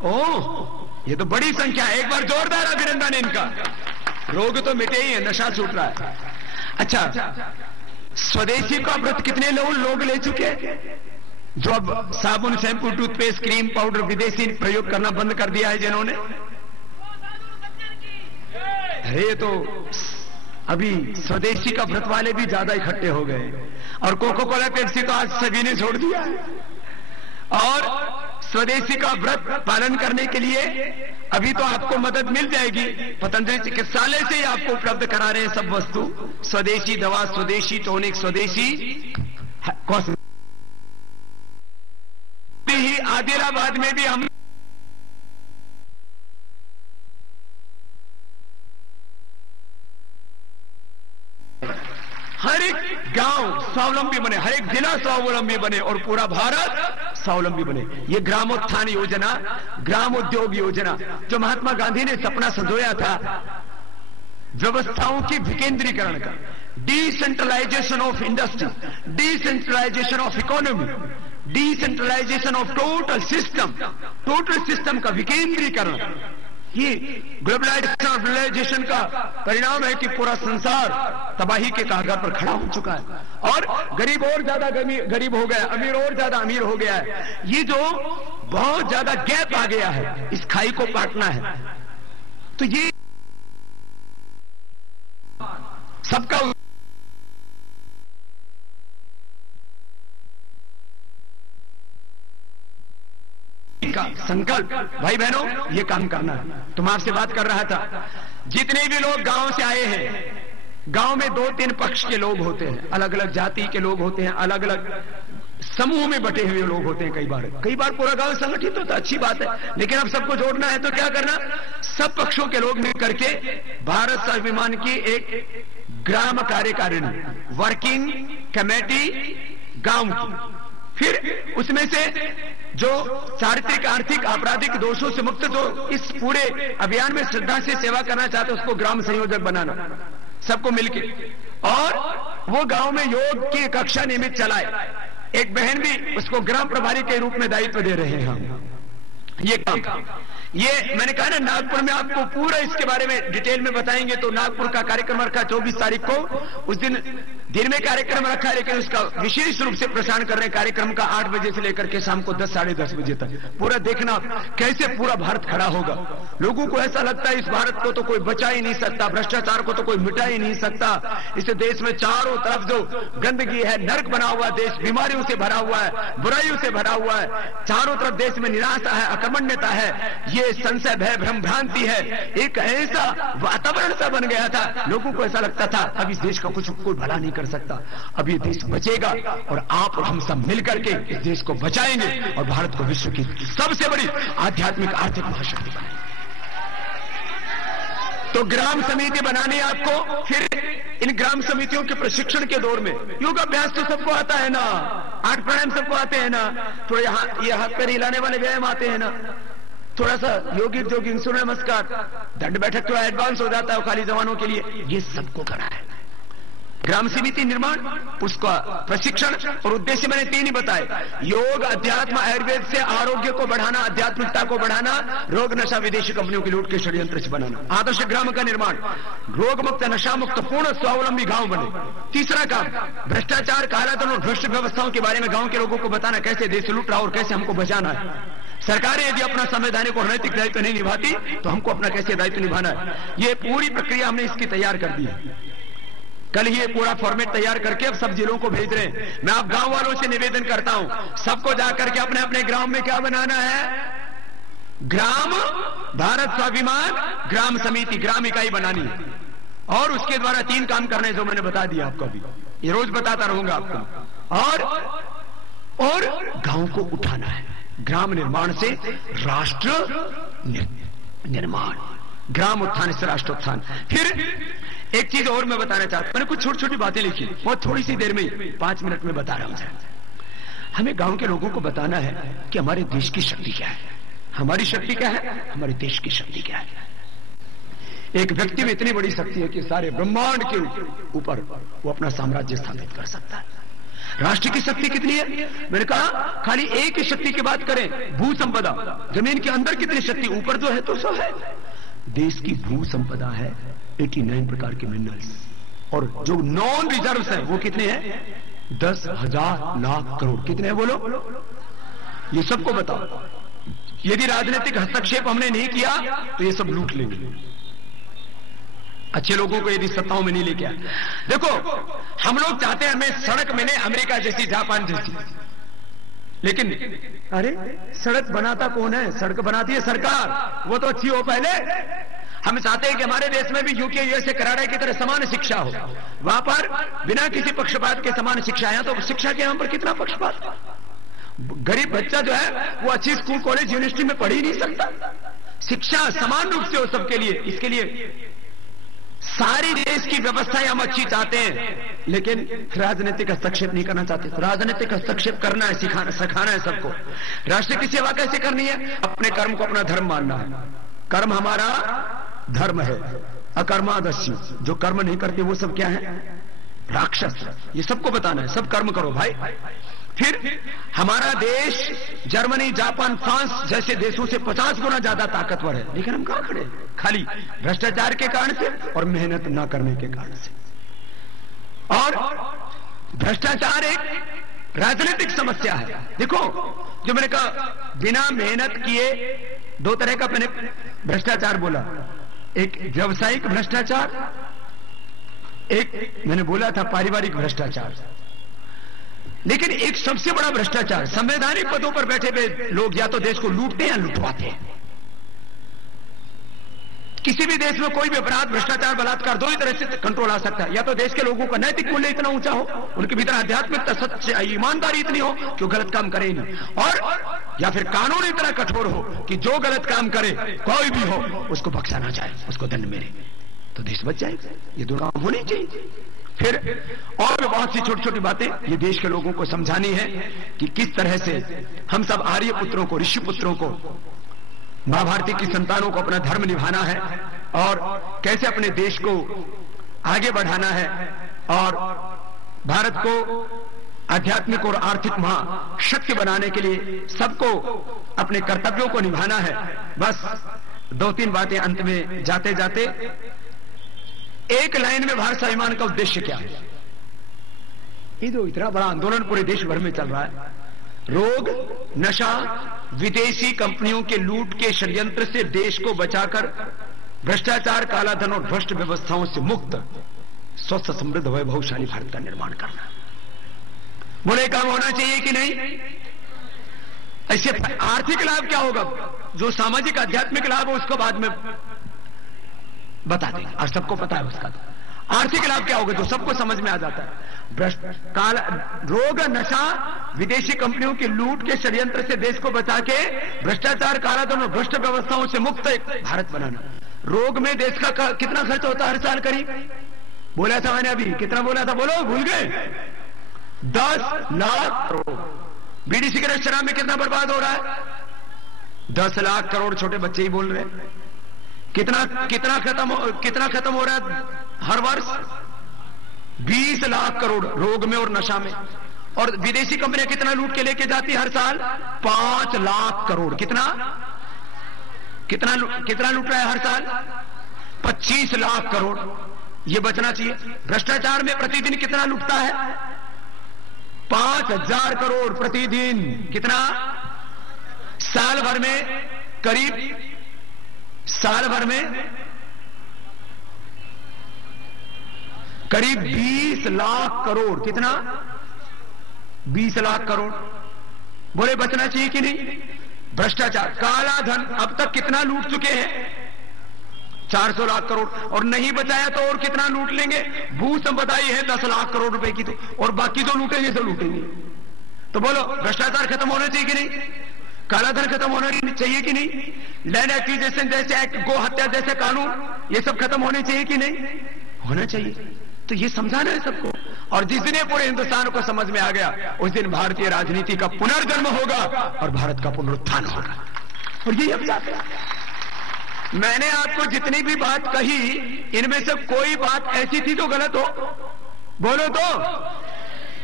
ओह, ये तो बड़ी संख्या है। एक बार जोरदार अभिनंदन इनका। रोग तो मिटे ही है, नशा छूट रहा है। अच्छा, स्वदेशी का व्रत कितने लोग ले चुके हैं? जो अब साबुन, शैम्पू, टूथपेस्ट, क्रीम, पाउडर विदेशी प्रयोग करना बंद कर दिया है जिन्होंने। अरे तो अभी स्वदेशी का व्रत वाले भी ज्यादा इकट्ठे हो गए, और कोको कोला, पेप्सी तो आज सभी ने छोड़ दिया है। और स्वदेशी का व्रत पालन करने के लिए अभी तो आपको मदद मिल जाएगी। पतंजलि चिकित्सालय से ही आपको उपलब्ध करा रहे हैं सब वस्तु, स्वदेशी दवा, स्वदेशी टॉनिक, स्वदेशी ही। आदिलाबाद में भी हम हर एक गांव स्वावलंबी बने, हर एक जिला स्वावलंबी बने और पूरा भारत स्वावलंबी बने। ये ग्रामोत्थान योजना, ग्राम उद्योग योजना जो महात्मा गांधी ने सपना संजोया था, व्यवस्थाओं की विकेंद्रीकरण का, decentralisation of industry, decentralisation of economy, decentralisation of total system का विकेंद्रीकरण। ये ग्लोबलाइजेशन का परिणाम है कि पूरा संसार तबाही के कगार पर खड़ा हो चुका है, और गरीब और ज्यादा गरीब हो गया, अमीर और ज्यादा अमीर हो गया है। ये जो बहुत ज्यादा गैप आ गया है, इस खाई को पाटना है। तो ये सबका का संकल्प, भाई बहनों, ये काम करना है। तो मैं आपसे बात कर रहा था, जितने भी लोग गांव से आए हैं, गांव में 2-3 पक्ष के लोग होते हैं, अलग अलग जाति के लोग होते हैं, अलग अलग समूह में बटे हुए लोग होते हैं। कई बार पूरा गांव संगठित होता है, अच्छी बात है, लेकिन अब सबको जोड़ना है तो क्या करना? सब पक्षों के लोग मिल करके भारत स्वाभिमान की एक ग्राम कार्यकारिणी, वर्किंग कमेटी गांव की, फिर उसमें से जो चारित्रिक, आर्थिक, आपराधिक दोषों से मुक्त जो इस पूरे अभियान में श्रद्धा से सेवा करना चाहते उसको ग्राम संयोजक बनाना, सबको मिलके, और वो गांव में योग की कक्षा नियमित चलाए। एक बहन भी उसको ग्राम प्रभारी के रूप में दायित्व दे रहे हैं हम। ये काम, ये मैंने कहा ना, नागपुर में आपको पूरा इसके बारे में डिटेल में बताएंगे। तो नागपुर का कार्यक्रम रखा 24 तारीख को, उस दिन में कार्यक्रम रखा है, लेकिन उसका विशेष रूप से प्रसारण कर रहे हैं कार्यक्रम का 8 बजे से लेकर के शाम को 10, साढ़े 10 बजे तक। पूरा देखना कैसे पूरा भारत खड़ा होगा। लोगों को ऐसा लगता है इस भारत को तो कोई बचा ही नहीं सकता, भ्रष्टाचार को तो कोई मिटा ही नहीं सकता, इस देश में चारों तरफ जो गंदगी है, नर्क बना हुआ देश, बीमारियों से भरा हुआ है, बुराइयों से भरा हुआ है, चारों तरफ देश में निराशा है, अकर्मण्यता है, ये संशय, भय, भ्रम, भ्रांति है। एक ऐसा वातावरण सा बन गया था, लोगों को ऐसा लगता था अब इस देश का कुछ कोई भला नहीं कर सकता, अब ये देश बचेगा और आप और हम सब मिलकर के इस देश को बचाएंगे और भारत को विश्व की सबसे बड़ी आध्यात्मिक आर्थिक महाशक्ति बनाएंगे। तो ग्राम समिति बनानी आपको, फिर इन ग्राम समितियों के प्रशिक्षण के दौर में योगाभ्यास तो सबको आता है ना, 8 प्राणायाम सबको आते हैं ना, थोड़ा ये हाथ पैर हिलाने वाले व्यायाम आते हैं ना, थोड़ा सा योगिक जोगिंग, सूर्य नमस्कार, दंड बैठक थोड़ा एडवांस हो जाता है खाली जवानों के लिए, ये सबको करा है। ग्राम समिति निर्माण, उसका प्रशिक्षण और उद्देश्य मैंने 3 ही बताए। योग, अध्यात्म, आयुर्वेद से आरोग्य को बढ़ाना, आध्यात्मिकता को बढ़ाना, रोग नशा विदेशी कंपनियों की लूट के षड्यंत्र से बनाना, आदर्श ग्राम का निर्माण, रोग मुक्त, नशा मुक्त, पूर्ण स्वावलंबी गांव बने। तीसरा काम, भ्रष्टाचार, कालाधन और भ्रष्ट व्यवस्थाओं के बारे में गांव के लोगों को बताना, कैसे देश लूट रहा और कैसे हमको बचाना है। सरकारें यदि अपना संवैधानिक और नैतिक दायित्व नहीं निभाती तो हमको अपना कैसे दायित्व निभाना है। ये पूरी प्रक्रिया हमने इसकी तैयार कर दी है। कल ही ये पूरा फॉर्मेट तैयार करके अब सब जिलों को भेज रहे हैं। मैं आप गांव वालों से निवेदन करता हूं, सबको जाकर के अपने अपने ग्राम में क्या बनाना है? ग्राम भारत स्वाभिमान ग्राम समिति, ग्राम इकाई बनानी है, और उसके द्वारा 3 काम करने जो मैंने बता दिया आपको, अभी ये रोज बताता रहूंगा आपको। और गांव को उठाना है। ग्राम निर्माण से राष्ट्र निर्माण, ग्राम उत्थान से राष्ट्र उत्थान। फिर एक चीज और मैं बताना चाहता हूं, मैंने कुछ छोटी छोटी बातें लिखी, बहुत थोड़ी सी देर में 5 मिनट में बता रहा हूं। हमें गांव के लोगों को बताना है कि हमारे देश की शक्ति क्या है, हमारी शक्ति क्या है, हमारे देश की शक्ति क्या है। एक व्यक्ति में इतनी बड़ी शक्ति है कि सारे ब्रह्मांड के ऊपर वो अपना साम्राज्य स्थापित कर सकता है। राष्ट्र की शक्ति कितनी है? मैंने कहा खाली एक ही शक्ति की बात करें, भू संपदा, जमीन के अंदर कितनी शक्ति, ऊपर जो है तो सो है। देश की भू संपदा है 89 प्रकार के मिनरल्स, और जो नॉन रिजर्व्स हैं वो कितने हैं? 10,000 लाख करोड़। कितने हैं बोलो? ये सबको बताओ। यदि राजनीतिक हस्तक्षेप हमने नहीं किया तो ये सब लूट लेंगे, अच्छे लोगों को यदि सत्ताओं में नहीं लेके आए। देखो हम लोग चाहते हैं हमें सड़क मिले अमेरिका जैसी, जापान जैसी, लेकिन अरे सड़क बनाता कौन है? सड़क बनाती है सरकार, वो तो अच्छी हो पहले। हम चाहते हैं कि हमारे देश में भी यूके यूएसए कनाडा की तरह समान शिक्षा हो, वहां पर बिना किसी पक्षपात के समान शिक्षा है। तो शिक्षा के नाम पर कितना पक्षपात? गरीब बच्चा जो है वो अच्छी स्कूल कॉलेज यूनिवर्सिटी में पढ़ ही नहीं सकता। शिक्षा समान रूप से हो सबके लिए, इसके लिए सारी देश की व्यवस्थाएं हम अच्छी चाहते हैं, लेकिन राजनीतिक हस्तक्षेप नहीं करना चाहते। तो राजनीतिक हस्तक्षेप करना है, सिखाना है सबको। राष्ट्र की सेवा कैसे करनी है? अपने कर्म को अपना धर्म मानना है। कर्म हमारा धर्म है, अकर्मादस्यु, जो कर्म नहीं करते वो सब क्या है? राक्षस। ये सबको बताना है, सब कर्म करो भाई। फिर हमारा देश जर्मनी, जापान, फ्रांस जैसे देशों से 50 गुना ज्यादा ताकतवर है, लेकिन हम कहां खड़े? खाली भ्रष्टाचार के कारण से और मेहनत न करने के कारण से। और भ्रष्टाचार एक राजनीतिक समस्या है। देखो जो मैंने कहा बिना मेहनत किए, 2 तरह का मैंने भ्रष्टाचार बोला, एक व्यावसायिक भ्रष्टाचार, एक मैंने बोला था पारिवारिक भ्रष्टाचार। लेकिन एक सबसे बड़ा भ्रष्टाचार, संवैधानिक पदों पर बैठे हुए लोग या तो देश को लूटते हैं या लुटवाते हैं। किसी भी देश में कोई भी अपराध, भ्रष्टाचार, बलात्कार 2 ही तरह से कंट्रोल आ सकता है। या तो देश के लोगों का नैतिक मूल्य इतना ऊंचा हो, उनके भीतर आध्यात्मिकता, सच्चाई, ईमानदारी इतनी हो कि वो गलत काम करे नहीं, और या फिर कानून इतना कठोर हो कि जो गलत काम करे कोई भी हो उसको बख्शा ना जाए, उसको दंड मिले, तो देश बच जाएगा। ये 2 काम होनी चाहिए। फिर और भी बहुत सी छोटी छोटी बातें ये देश के लोगों को समझानी है कि किस तरह से हम सब आर्य पुत्रों को, ऋषि पुत्रों को, मां भारती की संतानों को अपना धर्म निभाना है, और कैसे अपने देश को आगे बढ़ाना है, और भारत को आध्यात्मिक और आर्थिक महाशक्ति बनाने के लिए सबको अपने कर्तव्यों को निभाना है। बस 2-3 बातें अंत में जाते जाते, एक लाइन में भारत स्वाभिमान का उद्देश्य क्या है? ये जो इतना बड़ा आंदोलन पूरे देश भर में चल रहा है, रोग, नशा, विदेशी कंपनियों के लूट के षड्यंत्र से देश को बचाकर भ्रष्टाचार, कालाधन और भ्रष्ट व्यवस्थाओं से मुक्त स्वस्थ, समृद्ध, वैभवशाली भारत का निर्माण करना। बोले काम होना चाहिए कि नहीं? ऐसे आर्थिक लाभ क्या होगा? जो सामाजिक आध्यात्मिक लाभ हो उसको बाद में बता देंगे, आज सबको पता है उसका। आर्थिक लाभ क्या होगा जो सबको समझ में आ जाता है? रोग, नशा, विदेशी कंपनियों की लूट के षड्यंत्र से देश को बचा के भ्रष्टाचार, कालाधन और भ्रष्ट व्यवस्थाओं से मुक्त एक भारत बनाना। रोग में देश का कितना खर्च होता है हर साल? करीब बोला था मैंने, अभी कितना बोला था बोलो, भूल गए? 10 लाख करोड़। बीड़ी, सिगरेट, शराब में कितना बर्बाद हो रहा है? 10 लाख करोड़। छोटे बच्चे ही बोल रहे हैं। कितना खत्म हो रहा है हर वर्ष? 20 लाख करोड़ रोग में और नशा में। और विदेशी कंपनियां कितना लूट के लेके जाती हर साल? 5 लाख करोड़। कितना लूट रहा है हर साल? 25 लाख करोड़। ये बचना चाहिए। भ्रष्टाचार में प्रतिदिन कितना लूटता है? 5000 करोड़ प्रतिदिन। कितना? साल भर में करीब, साल भर में करीब 20 लाख करोड़। कितना? 20 लाख करोड़। बोले बचना चाहिए कि नहीं? भ्रष्टाचार, काला धन अब तक कितना लूट चुके हैं? 400 लाख करोड़। और नहीं बचाया तो और कितना लूट लेंगे? भू संपदा ही है 10 लाख करोड़ रुपए की, तो और बाकी जो लूटेंगे सो लूटेंगे। तो बोलो भ्रष्टाचार खत्म होना चाहिए कि नहीं? काला धन खत्म होना चाहिए कि नहीं? लैंड एक्विजिशन जैसे एक्ट, गो हत्या जैसे कानून, ये सब खत्म होने चाहिए कि नहीं? होना चाहिए। तो ये समझाना है सबको। और जिस दिन पूरे हिंदुस्तान को समझ में आ गया, उस दिन भारतीय राजनीति का पुनर्जन्म होगा और भारत का पुनरुत्थान होगा। और यही हम चाहते हैं। मैंने आपको जितनी भी बात कही, इनमें से कोई बात ऐसी थी तो गलत हो? बोलो तो।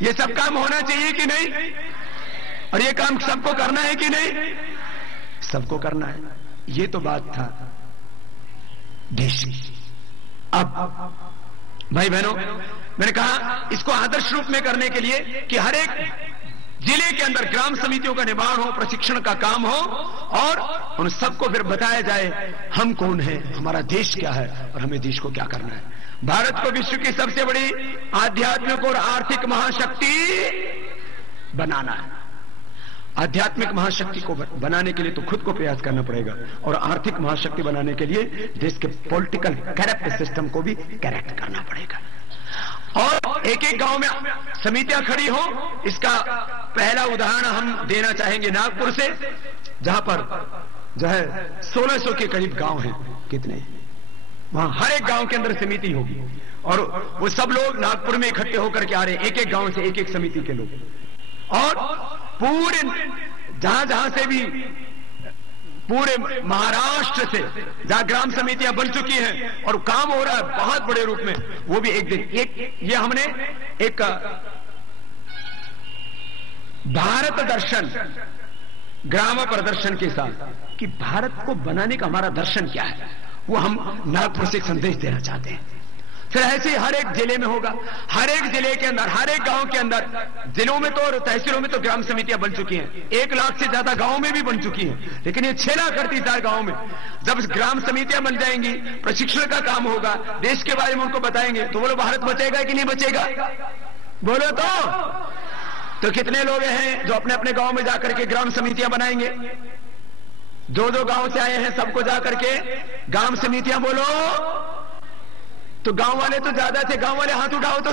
ये सब काम होना चाहिए कि नहीं? और ये काम सबको करना है कि नहीं? सबको करना है। ये तो बात था देश की। अब भाई बहनों, मैंने कहा इसको आदर्श रूप में करने के लिए कि हर एक जिले के अंदर ग्राम समितियों का निर्माण हो, प्रशिक्षण का काम हो, और उन सबको फिर बताया जाए हम कौन है, हमारा देश क्या है और हमें देश को क्या करना है। भारत को विश्व की सबसे बड़ी आध्यात्मिक और आर्थिक महाशक्ति बनाना है। आध्यात्मिक महाशक्ति को बनाने के लिए तो खुद को प्रयास करना पड़ेगा, और आर्थिक महाशक्ति बनाने के लिए देश के पॉलिटिकल करप्ट सिस्टम को भी करेक्ट करना पड़ेगा। और एक एक गांव में समितियां खड़ी हो। इसका पहला उदाहरण हम देना चाहेंगे नागपुर से, जहां पर जो है 1600 के करीब गांव हैं। कितने? वहां हर एक गांव के अंदर समिति होगी, और वो सब लोग नागपुर में इकट्ठे होकर के आ रहे हैं, एक एक गांव से एक एक समिति के लोग। और पूरे जहां जहां से भी, पूरे महाराष्ट्र से जहां ग्राम समितियां बन चुकी हैं और काम हो रहा है बहुत बड़े रूप में, वो भी एक दिन ये हमने एक भारत दर्शन, ग्राम प्रदर्शन के साथ कि भारत को बनाने का हमारा दर्शन क्या है, वो हम नागपुर से एक संदेश देना चाहते हैं। फिर ऐसे ही हर एक जिले में होगा, हर एक जिले के अंदर, हर एक गांव के अंदर, जिलों में तो और तहसीलों में तो ग्राम समितियां बन चुकी हैं, 1 लाख से ज्यादा गांवों में भी बन चुकी हैं, लेकिन ये 6 लाख 38,000 गांव में जब ग्राम समितियां बन जाएंगी, प्रशिक्षण का काम होगा, देश के बारे में उनको बताएंगे, तो बोलो भारत बचेगा कि नहीं बचेगा? बोलो तो कितने लोग हैं जो अपने अपने गांव में जाकर के ग्राम समितियां बनाएंगे? जो गांव से आए हैं सबको जाकर के ग्राम समितियां बोलो। तो गांव वाले तो ज्यादा थे, गांव वाले हाथ उठाओ तो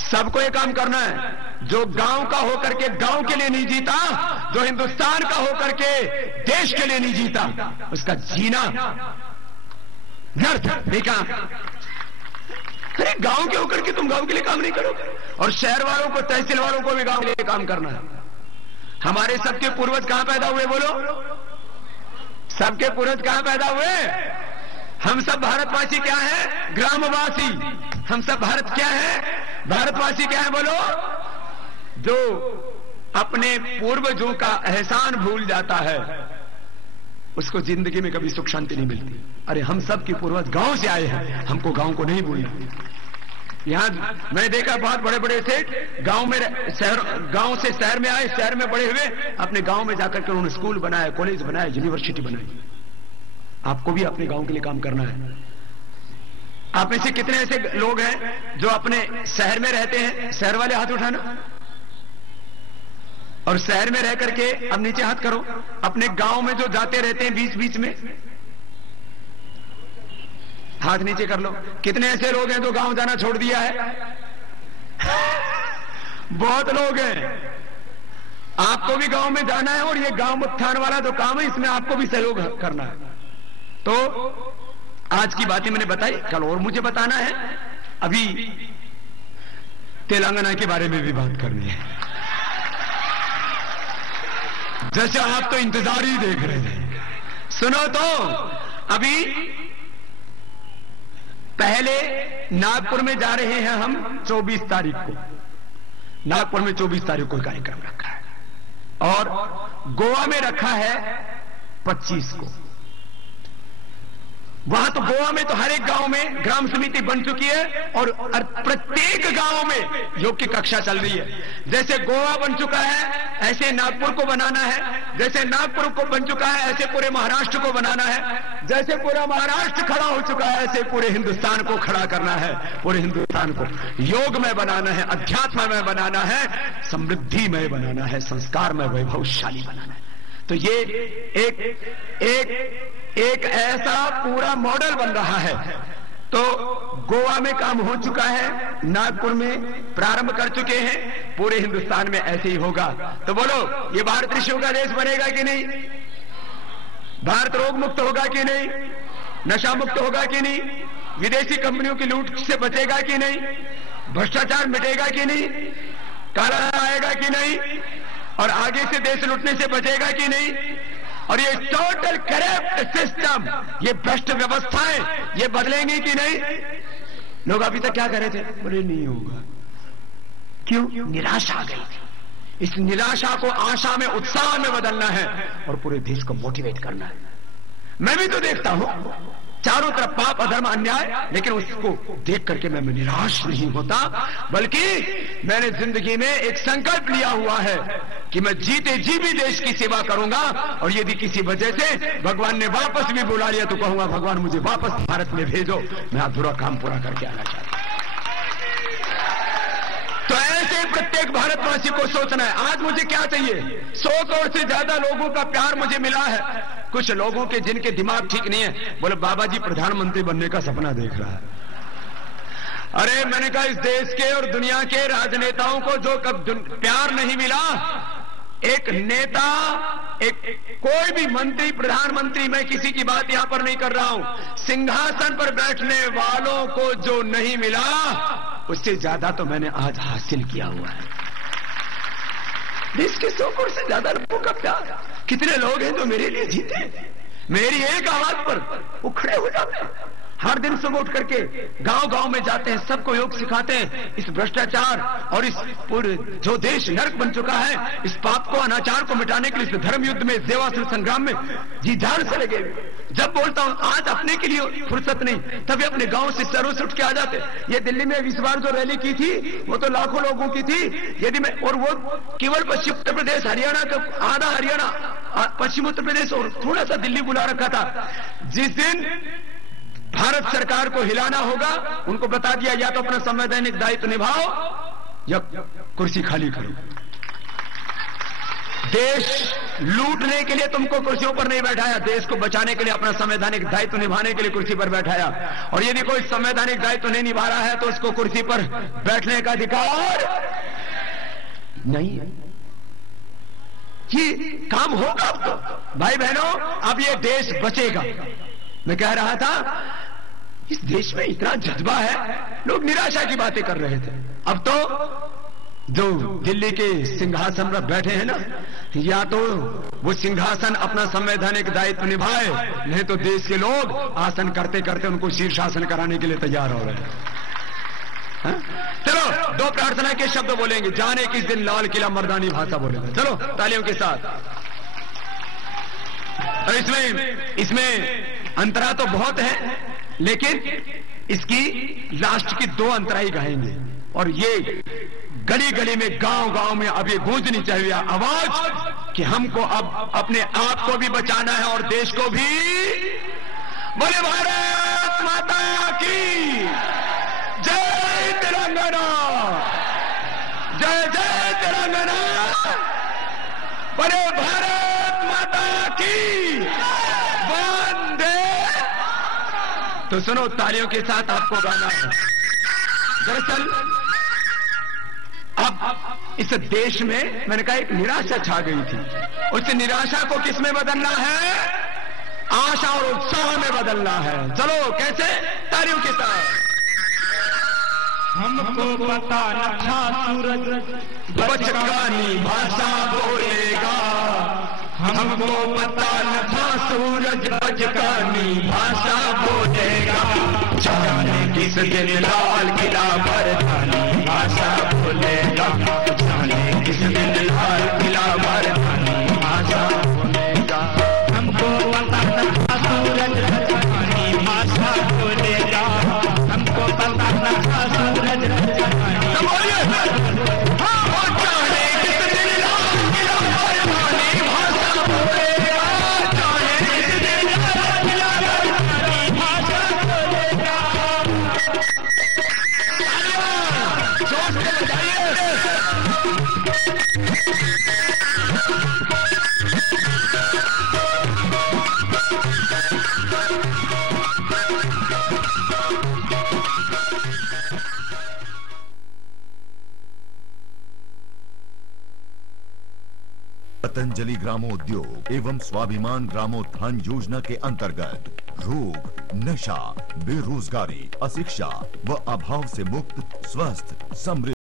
सबको ये काम करना है। जो गांव का होकर के गांव के लिए नहीं जीता, जो हिंदुस्तान का होकर के देश के लिए नहीं जीता, उसका जीना व्यर्थ बेकार। अरे गांव के होकर के तुम गांव के लिए काम नहीं करोगे, और शहर वालों को, तहसील वालों को भी गांव के लिए काम करना है। हमारे सबके पूर्वज कहां पैदा हुए? बोलो, सबके पूर्वज कहां पैदा हुए? हम सब भारतवासी क्या है? ग्रामवासी। हम सब भारत क्या है? भारतवासी क्या है? बोलो। जो अपने पूर्वजों का एहसान भूल जाता है, उसको जिंदगी में कभी सुख शांति नहीं मिलती। अरे हम सब के पूर्वज गांव से आए हैं, हमको गांव को नहीं भूलना। यहां मैंने देखा बहुत बड़े बड़े सेठ गांव में, गांव से शहर में आए, शहर में बड़े हुए, अपने गांव में जाकर के उन्होंने स्कूल बनाया, कॉलेज बनाया, यूनिवर्सिटी बनाई। आपको भी अपने गांव के लिए काम करना है। आप में से कितने ऐसे लोग हैं जो अपने शहर में रहते हैं? शहर वाले हाथ उठाना। और शहर में रह करके, अब नीचे हाथ करो, अपने गांव में जो जाते रहते हैं बीच बीच में, हाथ नीचे कर लो। कितने ऐसे लोग हैं जो गांव जाना छोड़ दिया है? बहुत लोग हैं। आपको भी गांव में जाना है, और ये गांव उत्थान वाला जो काम है, इसमें आपको भी सहयोग करना है। तो आज की बातें मैंने बताई, कल और मुझे बताना है। अभी तेलंगाना के बारे में भी बात करनी है। जैसे आप तो इंतजार ही देख रहे हैं, सुनो तो। अभी पहले नागपुर में जा रहे हैं हम 24 तारीख को। नागपुर में 24 तारीख को कार्यक्रम रखा है, और गोवा में रखा है 25 को। वहां तो गोवा में तो हर एक गांव में ग्राम समिति बन चुकी है, और प्रत्येक गांव में योग की कक्षा चल रही है। जैसे गोवा बन चुका है, ऐसे नागपुर को बनाना है। जैसे नागपुर को बन चुका है, ऐसे पूरे महाराष्ट्र को बनाना है। जैसे पूरा महाराष्ट्र खड़ा हो चुका है, ऐसे पूरे हिंदुस्तान को खड़ा करना है। पूरे हिंदुस्तान को योगमय बनाना है, अध्यात्ममय बनाना है, समृद्धिमय बनाना है, संस्कारमय, वैभवशाली बनाना है। तो ये एक ऐसा पूरा मॉडल बन रहा है तो गोवा में काम हो चुका है, नागपुर में प्रारंभ कर चुके हैं, पूरे हिंदुस्तान में ऐसे ही होगा। तो बोलो, ये भारत ऋषियों का देश बनेगा कि नहीं? भारत रोग मुक्त होगा कि नहीं? नशा मुक्त होगा कि नहीं? विदेशी कंपनियों की लूट से बचेगा कि नहीं? भ्रष्टाचार मिटेगा कि नहीं? काला आएगा कि नहीं? और आगे से देश लूटने से बचेगा कि नहीं? और ये टोटल करप्ट सिस्टम, ये भ्रष्ट व्यवस्थाएं, ये बदलेंगी कि नहीं? लोग अभी तक क्या कर रहे थे? बोले नहीं होगा। क्यों? निराशा आ गई थी। इस निराशा को आशा में, उत्साह में बदलना है और पूरे देश को मोटिवेट करना है। मैं भी तो देखता हूं चारों तरफ पाप, अधर्म, अन्याय, लेकिन उसको देख करके मैं निराश नहीं होता, बल्कि मैंने जिंदगी में एक संकल्प लिया हुआ है कि मैं जीते जी भी देश की सेवा करूंगा। और यदि किसी वजह से भगवान ने वापस भी बुला लिया तो कहूंगा, भगवान मुझे वापस भारत में भेजो, मैं अधूरा काम पूरा करके आना चाहता हूं। तो ऐसे प्रत्येक भारतवासी को सोचना है, आज मुझे क्या चाहिए? 100 करोड़ से ज्यादा लोगों का प्यार मुझे मिला है। कुछ लोगों के जिनके दिमाग ठीक नहीं है, बोले बाबा जी प्रधानमंत्री बनने का सपना देख रहा है। अरे मैंने कहा, इस देश के और दुनिया के राजनेताओं को जो कब प्यार नहीं मिला, एक नेता, एक कोई भी मंत्री, प्रधानमंत्री, मैं किसी की बात यहां पर नहीं कर रहा हूं, सिंहासन पर बैठने वालों को जो नहीं मिला, उससे ज्यादा तो मैंने आज हासिल किया हुआ है। देश के 100 करोड़ से ज्यादा लोगों का प्यार। कितने लोग हैं जो मेरे लिए जीते, मेरी एक आवाज पर वो खड़े हो जाते हैं। हर दिन सुबह उठ करके गांव गांव में जाते हैं, सबको योग सिखाते हैं। इस भ्रष्टाचार और इस पूरे जो देश नरक बन चुका है, इस पाप को, अनाचार को मिटाने के लिए इस धर्म युद्ध में, सेवाश्रम संग्राम में जी जान से लगे। जब बोलता हूं आज अपने के लिए फुर्सत नहीं, तभी अपने गांव से शहरों से उठ के आ जाते। ये दिल्ली में इस बार जो रैली की थी वो तो लाखों लोगों की थी। यदि मैं, और वो केवल पश्चिम उत्तर प्रदेश, हरियाणा का आधा हरियाणा, पश्चिम उत्तर प्रदेश और थोड़ा सा दिल्ली बुला रखा था। जिस दिन भारत सरकार को हिलाना होगा, उनको बता दिया, या तो अपना संवैधानिक दायित्व निभाओ या कुर्सी खाली करो। देश लूटने के लिए तुमको कुर्सियों पर नहीं बैठाया, देश को बचाने के लिए, अपना संवैधानिक दायित्व निभाने के लिए कुर्सी पर बैठाया। और यदि कोई संवैधानिक दायित्व नहीं निभा रहा है तो उसको कुर्सी पर बैठने का अधिकार नहीं है। ये काम होगा अब तो भाई बहनों, अब ये देश बचेगा। मैं कह रहा था, इस देश में इतना जज्बा है, लोग निराशा की बातें कर रहे थे। अब तो जो दिल्ली के सिंहासन पर बैठे हैं ना, या तो वो सिंहासन अपना संवैधानिक दायित्व निभाए, नहीं तो देश के लोग आसन करते करते उनको शीर्षासन कराने के लिए तैयार हो रहे हैं। चलो 2 प्रार्थना के शब्द बोलेंगे, जाने किस दिन लाल किला मर्दानी भाषा बोलेगा। चलो तालियों के साथ। और इसमें अंतरा तो बहुत है, लेकिन इसकी लास्ट की 2 अंतरा ही गाएंगे। और ये गली गली में, गांव गांव में अब ये गूंजनी चाहिए आवाज कि हमको अब अपने आप को भी बचाना है और देश को भी। बोले भारत माता की जय तेलंगाना, जय जय तेलंगाना। बोले भारत माता की वंदे। तो सुनो, तालियों के साथ आपको गाना है। दरअसल अब इस देश में, मैंने कहा, एक निराशा छा गई थी। उस निराशा को किस में बदलना है? आशा और उत्साह में बदलना है। चलो कैसे? तालियों के साथ। हमको पता न था सूरज बचकानी भाषा बोलेगा, हमको पता न था सूरज बचकानी भाषा बोलेगा। जाने किस दिन लाल किला मर्दानी भाषा बोलेगा, जाने किस दिन लाल किला मर्दानी भाषा बोलेगा। हमको पता न था सूरज बचकानी भाषा बोलेगा, हमको पता न था सूरज बचकानी। Thank you. पतंजलि ग्रामोद्योग एवं स्वाभिमान ग्रामोत्थान योजना के अंतर्गत रोग, नशा, बेरोजगारी, अशिक्षा व अभाव से मुक्त, स्वस्थ, समृद्ध